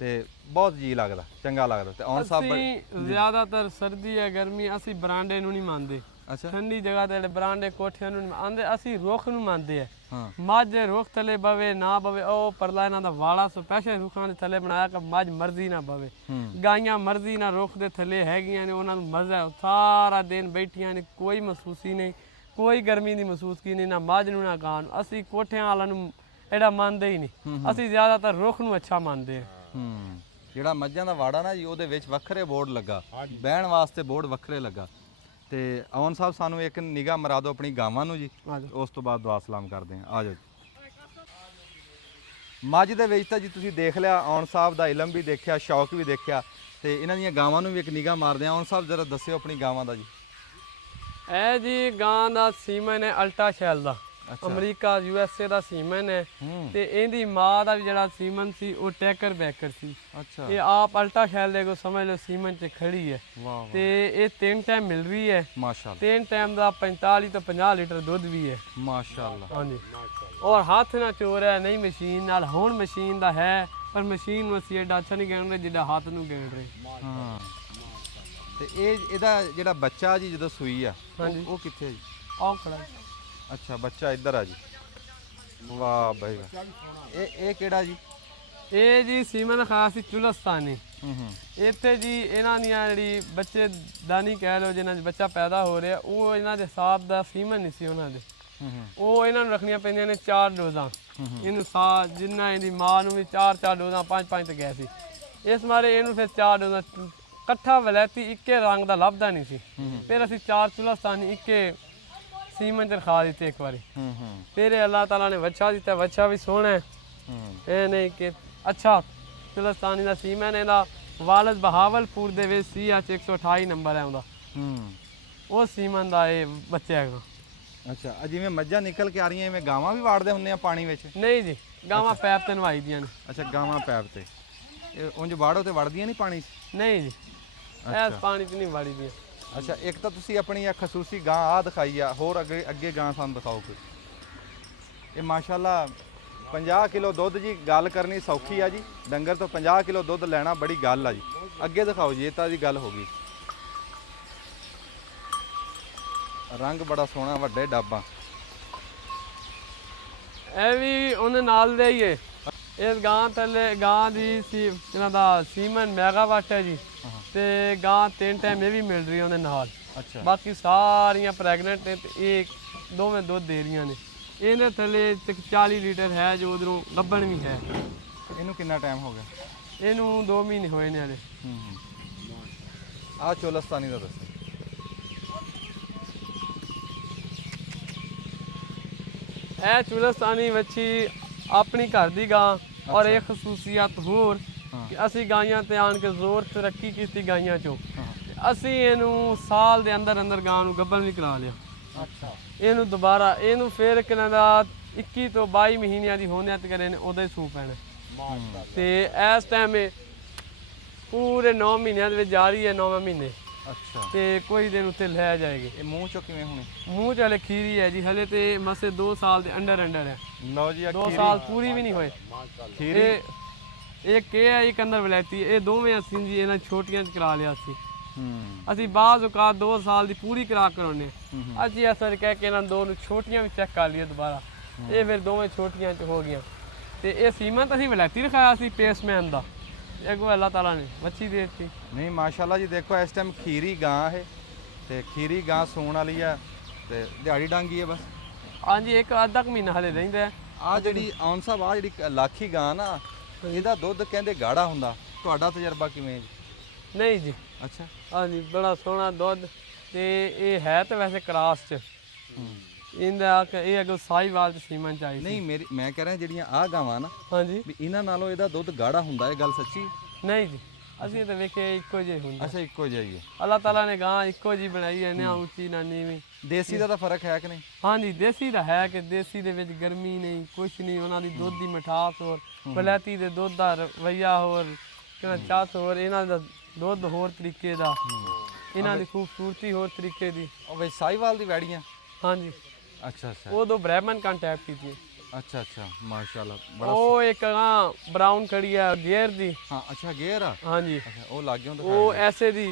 ਤੇ ਬਹੁਤ ਜੀ ਲੱਗਦਾ ਚੰਗਾ ਲੱਗਦਾ ਤੇ ਆਉਣ ਸਾਹਿਬ ਅਸੀਂ ਜ਼ਿਆਦਾਤਰ ਸਰਦੀ ਹੈ ਗਰਮੀ ਅਸੀਂ ਬਰਾਂਡੇ ਨੂੰ ਨਹੀਂ ਮੰਨਦੇ ਅੱਛਾ ਠੰਡੀ ਜਗ੍ਹਾ ਤੇ ਜਿਹੜੇ ਬਰਾਂਡੇ ਕੋਠਿਆਂ ਨੂੰ ਨਹੀਂ ਆਂਦੇ ਅਸੀਂ ਰੁੱਖ ਨੂੰ ਮੰਨਦੇ ਆ ਹਾਂ ਮੱਝ ਰੁੱਖ ਥੱਲੇ ਬਵੇ ਨਾ ਬਵੇ ਉਹ ਪਰਲਾ ਇਹਨਾਂ ਦਾ ਵਾਲਾ ਸਪੈਸ਼ਲ ਰੁੱਖਾਂ ਦੇ ਥੱਲੇ ਬਣਾਇਆ ਕਿ ਮੱਝ ਮਰਜ਼ੀ ਨਾ ਬਵੇ ਗਾਈਆਂ ਮਰਜ਼ੀ ਨਾਲ ਰੁੱਖ ਦੇ ਥੱਲੇ ਹੈਗੀਆਂ ਨੇ ਉਹਨਾਂ ਨੂੰ ਮਜ਼ਾ ਸਾਰਾ ਦਿਨ ਬੈਠੀਆਂ ਨੇ ਕੋਈ ਮਹਿਸੂਸੀ ਨਹੀਂ ਕੋਈ ਗਰਮੀ ਦੀ ਮਹਿਸੂਸੀ ਨਹੀਂ ਨਾ ਮੱਝ ਨੂੰ ਨਾ ਗਾਂ ਨੂੰ ਅਸੀਂ ਕੋਠਿਆਂ ਵਾਲਿਆਂ ਨੂੰ ਐਡਾ ਮੰਨਦੇ ਹੀ ਨਹੀਂ ਅਸੀਂ ਜ਼ਿਆਦਾਤਰ ਰੁੱਖ ਨੂੰ ਅੱਛਾ ਮੰਨਦੇ ਆ ਜਿਹੜਾ ਮੱਝਾਂ ਦਾ ਵਾੜਾ ਨਾ ਜੀ ਉਹਦੇ ਵਿੱਚ ਵੱਖਰੇ ਬੋਰਡ ਲੱਗਾ ਬਹਿਣ ਵਾਸਤੇ ਬੋਰਡ ਵੱਖਰੇ ਲੱਗਾ ਤੇ ਆਉਣ ਸਾਹਿਬ ਸਾਨੂੰ ਇੱਕ ਨਿਗਾਹ ਮਰਾ ਦਿਓ ਆਪਣੀ ਗਾਵਾਂ ਨੂੰ ਜੀ ਉਸ ਤੋਂ ਬਾਅਦ ਦੁਆ ਸਲਾਮ ਕਰਦੇ ਹਾਂ ਆ ਜਾਓ ਮੱਝ ਦੇ ਵਿੱਚ ਤਾਂ ਜੀ ਤੁਸੀਂ ਦੇਖ ਲਿਆ ਆਉਣ ਸਾਹਿਬ ਦਾ ਇਲਮ ਵੀ ਦੇਖਿਆ ਸ਼ੌਕ ਵੀ ਦੇਖਿਆ ਤੇ ਇਹਨਾਂ ਦੀਆਂ ਗਾਵਾਂ ਨੂੰ ਵੀ ਇੱਕ ਨਿਗਾਹ ਮਾਰਦੇ ਹਾਂ ਆਉਣ ਸਾਹਿਬ ਜਰਾ ਦੱਸਿਓ ਆਪਣੀ ਗਾਵਾਂ ਦਾ ਜੀ ਇਹ ਜੀ ਗਾਂ ਦਾ ਸੀਮਨ ਹੈ ਅਲਟਾ ਸ਼ੈਲ ਦਾ ਅਮਰੀਕਾ USA ਦਾ ਸੀਮਨ ਹੈ ਤੇ ਇਹਦੀ ਮਾਂ ਦਾ ਵੀ ਜਿਹੜਾ ਸੀਮਨ ਸੀ ਉਹ ਟੈਕਰ ਬੈਕਰ ਸੀ ਅੱਛਾ ਇਹ ਆਪ ਅਲਟਾ ਸ਼ੈਲ ਦੇ ਕੋ ਸਮਝ ਲਓ ਸੀਮਨ 'ਚ ਖੜੀ ਹੈ ਤੇ ਇਹ 3 ਟਾਈਮ ਮਿਲ ਰਹੀ ਹੈ ਮਾਸ਼ਾਅੱਲਾ 3 ਟਾਈਮ ਦਾ 45 ਤੋਂ 50 ਲੀਟਰ ਦੁੱਧ ਵੀ ਹੈ ਮਾਸ਼ਾਅੱਲਾ ਹਾਂਜੀ ਔਰ ਹੱਥ ਨਾਲ ਚੋਰ ਹੈ ਨਹੀਂ ਮਸ਼ੀਨ ਨਾਲ ਹੁਣ ਮਸ਼ੀਨ ਦਾ ਹੈ ਪਰ ਮਸ਼ੀਨ ਨੂੰ ਅਸੀਂ ਐਡਾ ਅੱਛਾ ਨਹੀਂ ਗਿਣ ਰਹੇ ਜਿੱਦਾਂ ਹੱਥ ਨੂੰ ਗਿਣ ਰਹੇ ਹਾਂ ਤੇ ਇਹਦਾ ਜਿਹੜਾ ਬੱਚਾ ਜੀ ਜਦੋਂ ਸੂਈ ਆ ਉਹ ਕਿੱਥੇ ਜੀ ਆਹ ਖੜਾ ਅੱਛਾ ਬੱਚਾ ਇੱਧਰ ਆ ਜੀ ਵਾਹ ਬਾਈ ਵਾਹ ਇਹ ਕਿਹੜਾ ਜੀ ਇਹ ਜੀ ਸੀਮਨ ਖਾਸ ਸੀ ਚੁਲਸਤਾਨੀ ਇੱਥੇ ਜੀ ਇਹਨਾਂ ਦੀਆਂ ਜਿਹੜੀ ਬੱਚੇਦਾਨੀ ਕਹਿ ਲਓ, ਜਿਨ੍ਹਾਂ 'ਚ ਬੱਚਾ ਪੈਦਾ ਹੋ ਰਿਹਾ, ਉਹ ਇਹਨਾਂ ਦੇ ਹਿਸਾਬ ਦਾ ਸੀਮਨ ਨਹੀਂ ਸੀ ਉਹਨਾਂ ਦੇ। ਉਹ ਇਹਨਾਂ ਨੂੰ ਰੱਖਣੀਆਂ ਪੈਂਦੀਆਂ ਨੇ 4 ਡੋਜ਼ਾਂ। ਇਹਨੂੰ ਜਿੰਨਾ ਇਹਦੀ ਮਾਂ ਨੂੰ ਵੀ 4 ਡੋਜ਼ਾਂ 5 ਤੇ ਗਏ ਸੀ। ਇਸ ਮਾਰੇ ਇਹਨੂੰ ਫਿਰ 4 ਡੋਜ਼ਾਂ ਇਕੱਠਾ ਵਲੈਤੀ ਇੱਕੇ ਰੰਗ ਦਾ ਲੱਭਦਾ ਨਹੀਂ ਸੀ। ਫਿਰ ਅਸੀਂ 4 ਚੁਲਸਤਾਨੀ ਇੱਕੇ ਸੀਮਨ 'ਚ ਰਖਾ ਦਿੱਤੇ ਇੱਕ ਵਾਰੀ। ਫਿਰ ਇਹ ਅੱਲਾਹ ਤਾਲਾ ਨੇ ਵੱਛਾ ਦਿੱਤਾ, ਵੱਛਾ ਵੀ ਸੋਹਣਾ ਹੈ। ਇਹ ਨਹੀਂ ਕਿ ਅੱਛਾ ਚੁਲਸਤਾਨੀ ਦਾ ਸੀਮਨ ਇਹਦਾ ਵਾਲਦ ਬਹਾਵਲਪੁਰ ਦੇ ਵਿੱਚ ਸੀ, 128 ਨੰਬਰ ਹੈ ਉਹਦਾ। ਉਹ ਸੀਮਨ ਦਾ ਇਹ ਬੱਚਾ ਹੈਗਾ। ਅੱਛਾ, ਜਿਵੇਂ ਮੱਝਾਂ ਨਿਕਲ ਕੇ ਆ ਰਹੀਆਂ, ਐਵੇਂ ਗਾਵਾਂ ਵੀ ਵਾੜਦੇ ਹੁੰਦੇ ਆ ਪਾਣੀ ਵਿੱਚ? ਨਹੀਂ ਜੀ, ਗਾਵਾਂ ਪੈਪ ਤੇ ਨਵਾਈ ਦੀਆਂ ਨੇ। ਅੱਛਾ, ਗਾਵਾਂ ਪੈਪ ਤੇ। ਉਂਝ ਵਾੜੋ ਤੇ ਵੜਦੀਆਂ ਨਹੀਂ ਪਾਣੀ 'ਚ? ਨਹੀਂ ਜੀ, ਇਸ ਪਾਣੀ 'ਚ ਨਹੀਂ ਵਾੜੀ ਦੀਆਂ। ਅੱਛਾ, ਇੱਕ ਤਾਂ ਤੁਸੀਂ ਆਪਣੀ ਇਹ ਖਸੂਸੀ ਗਾਂ ਆ ਦਿਖਾਈ ਆ, ਹੋਰ ਅੱਗੇ ਗਾਂ ਸਾਨੂੰ ਦਿਖਾਓ ਕੋਈ। ਇਹ ਮਾਸ਼ਾਅੱਲਾ 50 ਕਿਲੋ ਦੁੱਧ ਜੀ, ਗੱਲ ਕਰਨੀ ਸੌਖੀ ਆ ਜੀ। ਡੰਗਰ ਤੋਂ 50 ਕਿਲੋ ਦੁੱਧ ਲੈਣਾ ਬੜੀ ਗੱਲ ਆ ਜੀ। ਅੱਗੇ ਦਿਖਾਓ ਜੀ, ਇਹ ਤਾਂ ਜੀ ਗੱਲ ਹੋ ਗਈ। ਰੰਗ ਬੜਾ ਸੋਹਣਾ, ਵੱਡੇ ਡੱਬਾਂ। ਇਹ ਵੀ ਉਹਦੇ ਨਾਲ ਦੇ ਹੀ ਹੈ। ਇਸ ਗਾਂ ਥੱਲੇ ਗਾਂ ਦੀ ਸੀ ਇਹਨਾਂ ਦਾ ਸੀਮਨ ਮੈਗਾਵਾਟ ਹੈ ਜੀ, ਤੇ ਗਾਂ 3 ਟਾਈਮ ਇਹ ਵੀ ਮਿਲ ਰਹੀ ਉਹਦੇ ਨਾਲ। ਅੱਛਾ, ਬਾਕੀ ਸਾਰੀਆਂ ਪ੍ਰੈਗਨੈਂਟ ਨੇ ਤੇ ਇਹ ਦੋਵੇਂ ਦੁੱਧ ਦੇ ਰਹੀਆਂ ਨੇ। ਇਹਦੇ ਥੱਲੇ 40 ਲੀਟਰ ਹੈ ਜੋ ਉਧਰੋਂ ਗੱਭਣ ਵੀ ਹੈ। ਇਹਨੂੰ ਕਿੰਨਾ ਟਾਈਮ ਹੋ ਗਿਆ? ਇਹਨੂੰ 2 ਮਹੀਨੇ ਹੋਏ ਨੇ ਹਲੇ। ਆਹ ਚੋਲਸਤਾਨੀ ਦਾ ਦੱਸੋ। ਇਹ ਚੁਲਸਤਾਨੀ ਵੱਛੀ ਆਪਣੀ ਘਰ ਦੀ ਗਾਂ। ਔਰ ਇਹ ਖਸੂਸੀਅਤ ਹੋਰ ਕਿ ਅਸੀਂ ਗਾਈਆਂ ਤੇ ਆਣ ਕੇ ਜ਼ੋਰ ਤਰੱਕੀ ਕੀਤੀ ਗਾਈਆਂ ਚੋਂ। ਅਸੀਂ ਇਹਨੂੰ ਸਾਲ ਦੇ ਅੰਦਰ ਗਾਂ ਨੂੰ ਗੱਭਣ ਵੀ ਕਰਾ ਲਿਆ। ਅੱਛਾ, ਇਹਨੂੰ ਦੁਬਾਰਾ ਇਹਨੂੰ ਫਿਰ ਕਿਨਾਂ ਦਾ 21 ਤੋਂ 22 ਮਹੀਨਿਆਂ ਦੀ ਹੋਣਿਆ ਤੇ ਕਰੇ ਨੇ ਉਹਦੇ ਸੂ ਪੈਣਾ। ਤੇ ਇਸ ਟਾਈਮ ਇਹ ਪੂਰੇ 9 ਮਹੀਨਿਆਂ ਦੇ ਵਿੱਚ ਜਾ ਰਹੀ ਹੈ, 9ਵੇਂ ਮਹੀਨੇ। ਅੱਛਾ, ਤੇ ਕੋਈ ਦਿਨ ਉੱਤੇ ਲੈ ਜਾਏਗੀ। ਇਹ ਮੂੰਹ ਚੋਂ ਕਿਵੇਂ ਹੋਣੀ? ਮੂੰਹ 'ਚ ਹਲੇ ਖੀਰੀ ਹੈ ਜੀ, ਹਲੇ ਤੇ ਮਸੇ 2 ਸਾਲ ਦੇ ਅੰਡਰ ਹੈ। ਲਓ ਜੀ, 2 ਸਾਲ ਪੂਰੀ ਵੀ ਨਹੀਂ ਹੋਏ। ਖੀਰੀ ਇਹ ਕੇ ਹੈ ਇੱਕ ਅੰਦਰ ਵਲੈਤੀ, ਇਹ ਦੋਵੇਂ ਅਸੀਂ ਜੀ ਇਹਨਾਂ ਛੋਟੀਆਂ 'ਚ ਕਰਾ ਲਿਆ ਸੀ। ਹੂੰ, ਅਸੀਂ ਬਾਅਦ ਔਕਾਤ 2 ਸਾਲ ਦੀ ਪੂਰੀ ਕਰਾ ਕਰਾਉਂਦੇ। ਅਸੀਂ ਅਸਰ ਕਹਿ ਕੇ ਇਹਨਾਂ ਦੋ ਨੂੰ ਛੋਟੀਆਂ ਵੀ ਚੈੱਕ ਕਰ ਲਈਏ ਦੁਬਾਰਾ। ਇਹ ਫਿਰ ਦੋਵੇਂ ਛੋਟੀਆਂ 'ਚ ਹੋ ਗਈਆਂ। ਤੇ ਇਹ ਸੀਮਨ ਅਸੀਂ ਵਲੈਤੀ ਰਖਾਇਆ ਸੀ ਪੇਸਮੈਨ ਦਾ, ਅੱਗੋਂ ਅੱਲਾਹ ਤਾਲਾ ਨੇ ਵੱਛੀ ਦੇ ਦਿੱਤੀ। ਨਹੀਂ ਮਾਸ਼ਾਅੱਲਾ ਜੀ, ਦੇਖੋ ਇਸ ਟਾਈਮ ਖੀਰੀ ਗਾਂ ਹੈ ਤੇ ਖੀਰੀ ਗਾਂ ਸੂਣ ਵਾਲੀ ਆ ਤੇ ਦਿਹਾੜੀ ਡਾਂਗੀ ਹੈ ਬਸ। ਹਾਂਜੀ, ਇੱਕ ਅੱਧਾ ਕੁ ਮਹੀਨਾ ਹਲੇ ਰਹਿੰਦਾ। ਆ ਜਿਹੜੀ ਆਉਣ ਸਾਹਿਬ, ਆ ਜਿਹੜੀ ਲਾਖੀ ਗਾਂ ਨਾ, ਇਹਦਾ ਦੁੱਧ ਕਹਿੰਦੇ ਗਾੜਾ ਹੁੰਦਾ। ਤੁਹਾਡਾ ਤਜਰਬਾ ਕਿਵੇਂ ਜੀ? ਨਹੀਂ ਜੀ, ਅੱਛਾ, ਹਾਂਜੀ, ਬੜਾ ਸੋਹਣਾ ਦੁੱਧ। ਤੇ ਇਹ ਹੈ ਤਾਂ ਵੈਸੇ ਕਰਾਸ 'ਚ ਇਹਦਾ ਇਹ ਅੱਗੋਂ ਸਾਹੀਵਾਲ 'ਚ ਸੀਮਨ 'ਚ ਆਈ ਸੀ। ਨਹੀਂ ਮੈਂ ਕਹਿ ਰਿਹਾ ਜਿਹੜੀਆਂ ਆ ਗਾਵਾਂ ਨਾ, ਹਾਂਜੀ, ਵੀ ਇਹਨਾਂ ਨਾਲੋਂ ਇਹਦਾ ਦੁੱਧ ਗਾੜਾ ਹੁੰਦਾ, ਇਹ ਗੱਲ ਸੱਚੀ? ਨਹੀਂ ਜੀ, ਅਸੀਂ ਤਾਂ ਵੇਖੇ ਇੱਕੋ ਜਿਹੇ ਹੁੰਦਾ। ਅੱਛਾ, ਇੱਕੋ ਜਿਹਾ ਹੀ ਹੈ। ਅੱਲਾਹ ਤਾਲਾ ਨੇ ਗਾਂ ਇੱਕੋ ਜਿਹੀ ਬਣਾਈ ਹੈ, ਨਾ ਉੱਚੀ ਨਾ ਨੀਵੀਂ। ਦੇਸੀ ਦਾ ਤਾਂ ਫਰਕ ਹੈ ਕਿ ਨਹੀਂ? ਹਾਂਜੀ, ਦੇਸੀ ਦਾ ਹੈ ਕਿ ਦੇਸੀ ਦੇ ਵਿੱਚ ਗਰਮੀ ਨਹੀਂ, ਕੁਛ ਨਹੀਂ। ਉਹਨਾਂ ਦੀ ਦੁੱਧ ਦੀ ਮਿਠਾਸ ਹੋਰ, ਵਲੈਤੀ ਦੇ ਦੁੱਧ ਦਾ ਰਵੱਈਆ ਹੋਰ, ਕਿਹਨਾਂ ਚਾਤ ਹੋਰ, ਇਹਨਾਂ ਦਾ ਦੁੱਧ ਹੋਰ ਤਰੀਕੇ ਦਾ, ਇਹਨਾਂ ਦੀ ਖੂਬਸੂਰਤੀ ਹੋਰ ਤਰੀਕੇ ਦੀ। ਉਹ ਬਈ ਸਾਹੀਵਾਲ ਦੀ ਵੈੜੀਆਂ? ਹਾਂਜੀ, ਅੱਛਾ ਅੱਛਾ ਉਦੋਂ ਬ੍ਰਾਹਮਣ ਕੰਟੈਕਟ ਕੀਤੀ। ਅੱਛਾ ਅੱਛਾ, ਮਾਸ਼ਾਅੱਲਾ। ਉਹ ਇੱਕ ਬਰਾਊਨ ਖੜੀ ਆ ਗੇਰ ਦੀ। ਹਾਂ, ਅੱਛਾ, ਗੇਰ ਆ। ਹਾਂਜੀ, ਅੱਛਾ, ਉਹ ਲੱਗ ਗਿਆ ਉਹ ਐਸੇ ਦੀ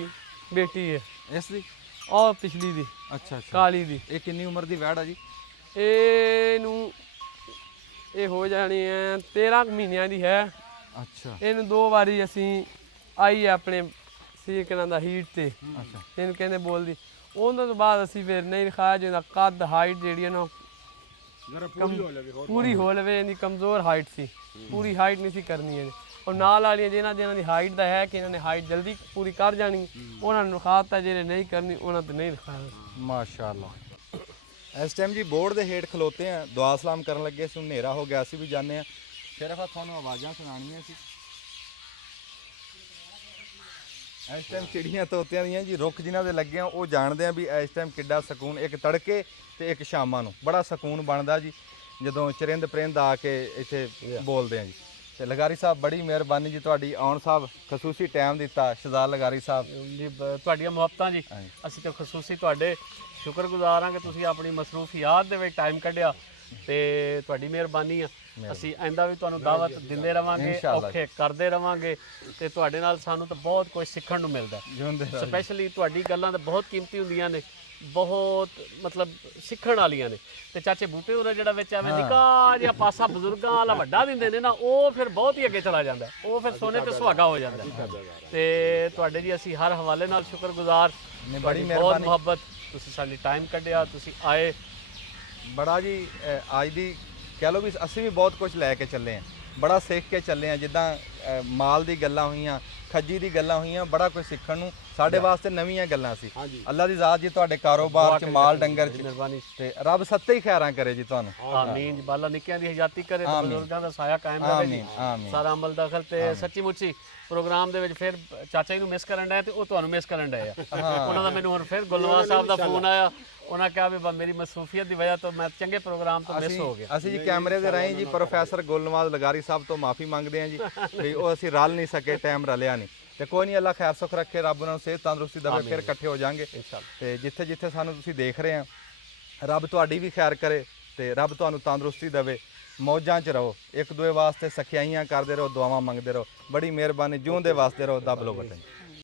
ਬੇਟੀ ਹੈ, ਇਸ ਦੀ? ਉਹ ਪਿਛਲੀ ਦੀ ਅੱਛਾ ਅੱਛਾ, ਕਾਲੀ ਦੀ। ਇਹ ਕਿੰਨੀ ਉਮਰ ਦੀ ਵੈੜ ਆ ਜੀ? ਇਹਨੂੰ ਇਹ ਹੋ ਜਾਣੀ ਹੈ 13 ਮਹੀਨਿਆਂ ਦੀ ਹੈ। ਅੱਛਾ ਇਹਨੂੰ 2 ਵਾਰੀ ਅਸੀਂ ਆਈ ਆਪਣੇ ਸੀਕਰਾਂ ਦਾ ਹੀਟ ਤੇ। ਅੱਛਾ, ਇਹਨੂੰ ਕਹਿੰਦੇ ਬੋਲਦੀ। ਉਹਨਾਂ ਤੋਂ ਬਾਅਦ ਅਸੀਂ ਫਿਰ ਨਹੀਂ ਰਖਾਇਆ। ਜਿਹਦਾ ਕੱਦ ਹਾਈਟ ਜਿਹੜੀ ਹੈ ਨਾ ਪੂਰੀ ਹੋ ਲਵੇ, ਇਹਦੀ ਕਮਜ਼ੋਰ ਹਾਈਟ ਸੀ, ਪੂਰੀ ਹਾਈਟ ਨਹੀਂ ਸੀ ਕਰਨੀ ਇਹਨੇ। ਔਰ ਨਾਲ ਵਾਲੀਆਂ ਜਿਹਨਾਂ ਦੀ ਹਾਈਟ ਦਾ ਹੈ ਕਿ ਇਹਨਾਂ ਨੇ ਹਾਈਟ ਜਲਦੀ ਪੂਰੀ ਕਰ ਜਾਣੀ, ਉਹਨਾਂ ਨੂੰ ਰਖਾਤਾ। ਜਿਹੜੇ ਨਹੀਂ ਕਰਨੀ ਉਹਨਾਂ ਤੇ ਨਹੀਂ ਰਖਾਇਆ। ਮਾਸ਼ਾਅੱਲਾ। ਇਸ ਟਾਈਮ ਜੀ ਬੋਰਡ ਦੇ ਹੇਠ ਖਲੋਤੇ ਆ, ਦੁਆ ਸਲਾਮ ਕਰਨ ਲੱਗੇ ਸੀ। ਹਨੇਰਾ ਹੋ ਗਿਆ, ਅਸੀਂ ਵੀ ਜਾਂਦੇ ਆ। ਫਿਰ ਆਪਾਂ ਤੁਹਾਨੂੰ ਆਵਾਜ਼ਾਂ ਸੁਣਾਉਣੀਆਂ ਸੀ। ਇਸ ਟਾਈਮ ਚਿੜੀਆਂ ਤੋਤਿਆਂ ਦੀਆਂ ਜੀ ਰੁੱਖ ਜਿਨ੍ਹਾਂ ਦੇ ਲੱਗੇ ਆ, ਉਹ ਜਾਣਦੇ ਆ ਵੀ ਇਸ ਟਾਈਮ ਕਿੱਡਾ ਸਕੂਨ, ਇੱਕ ਤੜਕੇ ਤੇ ਇੱਕ ਸ਼ਾਮਾਂ ਨੂੰ ਬੜਾ ਸਕੂਨ ਬਣਦਾ ਜੀ ਜਦੋਂ ਚਰਿੰਦ ਪਰਿੰਦ ਆ ਕੇ ਇੱਥੇ ਬੋਲਦੇ ਆ ਜੀ। ਤੇ ਲਗਾਰੀ ਸਾਹਿਬ, ਬੜੀ ਮਿਹਰਬਾਨੀ ਜੀ ਤੁਹਾਡੀ, ਆਉਣ ਸਾਹਿਬ ਖਸੂਸੀ ਟਾਈਮ ਦਿੱਤਾ। ਸ਼ਹਜ਼ਾਦ ਲਗਾਰੀ ਸਾਹਿਬ ਜੀ, ਤੁਹਾਡੀਆਂ ਮੁਹੱਬਤਾਂ ਜੀ। ਅਸੀਂ ਤਾਂ ਖਸੂਸੀ ਤੁਹਾਡੇ ਸ਼ੁਕਰਗੁਜ਼ਾਰ ਹਾਂ ਕਿ ਤੁਸੀਂ ਆਪਣੀ ਮਸਰੂਫੀਆਤ ਦੇ ਵਿੱਚ ਟਾਈਮ ਕੱਢਿਆ, ਤੇ ਤੁਹਾਡੀ ਮਿਹਰਬਾਨੀ ਆ। ਅਸੀਂ ਆਇੰਦਾ ਵੀ ਤੁਹਾਨੂੰ ਦਾਵਤ ਦਿੰਦੇ ਰਵਾਂਗੇ, ਇਨਸ਼ਾਅੱਲਾ। ਔਖੇ ਕਰਦੇ ਰਵਾਂਗੇ ਤੇ ਤੁਹਾਡੇ ਨਾਲ ਸਾਨੂੰ ਤਾਂ ਬਹੁਤ ਕੁਝ ਸਿੱਖਣ ਨੂੰ ਮਿਲਦਾ ਜਿਉਂਦੇ ਰਹੋ ਜੀ। ਸਪੈਸ਼ਲੀ ਤੁਹਾਡੀ ਗੱਲਾਂ ਤਾਂ ਬਹੁਤ ਕੀਮਤੀ ਹੁੰਦੀਆਂ ਨੇ, ਬਹੁਤ ਮਤਲਬ ਸਿੱਖਣ ਵਾਲੀਆਂ ਨੇ। ਤੇ ਚਾਚੇ ਬੂਟੇ ਹੋਰਾਂ ਜਿਹੜਾ ਵਿੱਚ ਐਵੇਂ ਨਿੱਕਾ ਜਿਹਾ ਪਾਸਾ ਬਜ਼ੁਰਗਾਂ ਵਾਲਾ ਵੱਡਾ ਦਿੰਦੇ ਨੇ ਨਾ, ਉਹ ਫਿਰ ਬਹੁਤ ਹੀ ਅੱਗੇ ਚਲਾ ਜਾਂਦਾ, ਉਹ ਫਿਰ ਸੋਨੇ ਤੇ ਸੁਹਾਗਾ ਹੋ ਜਾਂਦਾ। ਤੇ ਤੁਹਾਡੇ ਜੀ ਅਸੀਂ ਹਰ ਹਵਾਲੇ ਨਾਲ ਸ਼ੁਕਰਗੁਜ਼ਾਰ, ਬੜੀ ਬੜੀ ਬਹੁਤ ਮਿਹਰਬਾਨੀ। ਮੁਹੱਬਤ, ਤੁਸੀਂ ਸਾਡੇ ਟਾਈਮ ਕੱਢਿਆ, ਤੁਸੀਂ ਆਏ। ਬੜਾ ਜੀ ਅੱਜ ਦੀ ਕਹਿ ਲਓ ਵੀ ਅਸੀਂ ਵੀ ਬਹੁਤ ਕੁਝ ਲੈ ਕੇ ਚੱਲੇ ਆਂ, ਬੜਾ ਸਿੱਖ ਕੇ ਚੱਲੇ ਆਂ। ਜਿੱਦਾਂ ਮਾਲ ਦੀ ਗੱਲਾਂ ਹੋਈਆਂ, ਖੱਜੀ ਦੀ ਗੱਲਾਂ ਹੋਈਆਂ, ਬੜਾ ਕੁਝ ਸਿੱਖਣ ਨੂੰ ਸਾਡੇ ਵਾਸਤੇ ਨਵੀਆਂ ਗੱਲਾਂ ਸੀ। ਅੱਲਾ ਦੀ ਜ਼ਾਤ ਜੀ ਤੁਹਾਡੇ ਕਾਰੋਬਾਰ 'ਚ, ਮਾਲ ਡੰਗਰ 'ਚ, ਮਿਹਰਬਾਨੀ। ਤੇ ਰੱਬ ਸੱਤੇ ਹੀ ਖੈਰਾਂ ਕਰੇ ਜੀ ਤੁਹਾਨੂੰ। ਆਮੀਨ ਜੀ, ਬਾਲਾ ਨਿੱਕਿਆਂ ਦੀ ਹਯਾਤੀ ਕਰੇ ਤੇ ਆਮੀਨ। ਬਜ਼ੁਰਗਾਂ ਦਾ ਸਾਇਆ ਕਾਇਮ ਰਹੇ ਜੀ। ਆਮੀਨ, ਆਮੀਨ। ਸਾਰਾ ਅਮਲ ਦਖਲ ਤੇ ਸੱਚੀ ਮੁੱਚੀ ਪ੍ਰੋਗਰਾਮ ਦੇ ਵਿੱਚ ਫਿਰ ਚਾਚਾ ਜੀ ਨੂੰ ਮਿਸ ਕਰਨ ਡਿਆ ਤੇ ਉਹ ਤੁਹਾਨੂੰ ਮਿਸ ਕਰਨ ਡਿਆ ਆ। ਉਹਨਾਂ ਦਾ ਮੈਨੂੰ ਹੁਣ ਫਿਰ ਗੁਲਨਵਾਜ਼ ਸਾਹਿਬ ਦਾ ਫੋਨ ਆਇਆ, ਉਹਨਾਂ ਕਿਹਾ ਵੀ ਮੇਰੀ ਮਸਰੂਫੀਅਤ ਦੀ ਵਜ੍ਹਾ ਤੋਂ ਮੈਂ ਚੰਗੇ ਪ੍ਰੋਗਰਾਮ ਤੋਂ ਮਿਸ ਹੋ ਗਿਆ। ਅਸੀਂ ਜੀ ਕੈਮਰੇ ਦੇ ਰਾਹੀਂ ਜੀ ਪ੍ਰੋਫੈਸਰ ਗੁਲਨਵਾਜ਼ ਲਗਾਰੀ ਸਾਹਿਬ ਤੋਂ ਮਾਫੀ ਮੰਗਦੇ ਹਾਂ ਜੀ ਵੀ ਉਹ ਅਸੀਂ ਰਲ ਨਹੀਂ ਸਕੇ, ਟਾਈਮ ਰਲਿਆ ਨਹੀਂ। ਤੇ ਕੋਈ ਨਹੀਂ, ਅੱਲਾ ਖੈਰ ਸੁਖ ਰੱਖੇ, ਰੱਬ ਉਹਨਾਂ ਨੂੰ ਸਿਹਤ ਤੰਦਰੁਸਤੀ ਦੇਵੇ, ਫਿਰ ਇਕੱਠੇ ਹੋ ਜਾਾਂਗੇ ਤੇ ਜਿੱਥੇ ਜਿੱਥੇ ਸਾਨੂੰ ਤੁਸੀਂ ਦੇਖ ਰਹੇ ਆ, ਰੱਬ ਤੁਹਾਡੀ ਵੀ ਖੈਰ ਕਰੇ ਤੇ ਰੱਬ ਤੁਹਾਨੂੰ ਤੰਦਰੁਸਤੀ ਦੇਵੇ, ਮੌਜਾਂ 'ਚ ਰਹੋ, ਇੱਕ ਦੂਏ ਵਾਸਤੇ ਸਖਿਆਈਆਂ ਕਰਦੇ ਰਹੋ, ਦੁਆਵਾਂ ਮੰਗਦੇ ਰਹੋ। ਬੜੀ ਮਿਹਰਬਾਨੀ, ਜਿਉਂਦੇ ਵਾਸਤੇ ਰਹੋ, ਦੱਬ ਲੋ ਬਟਨ।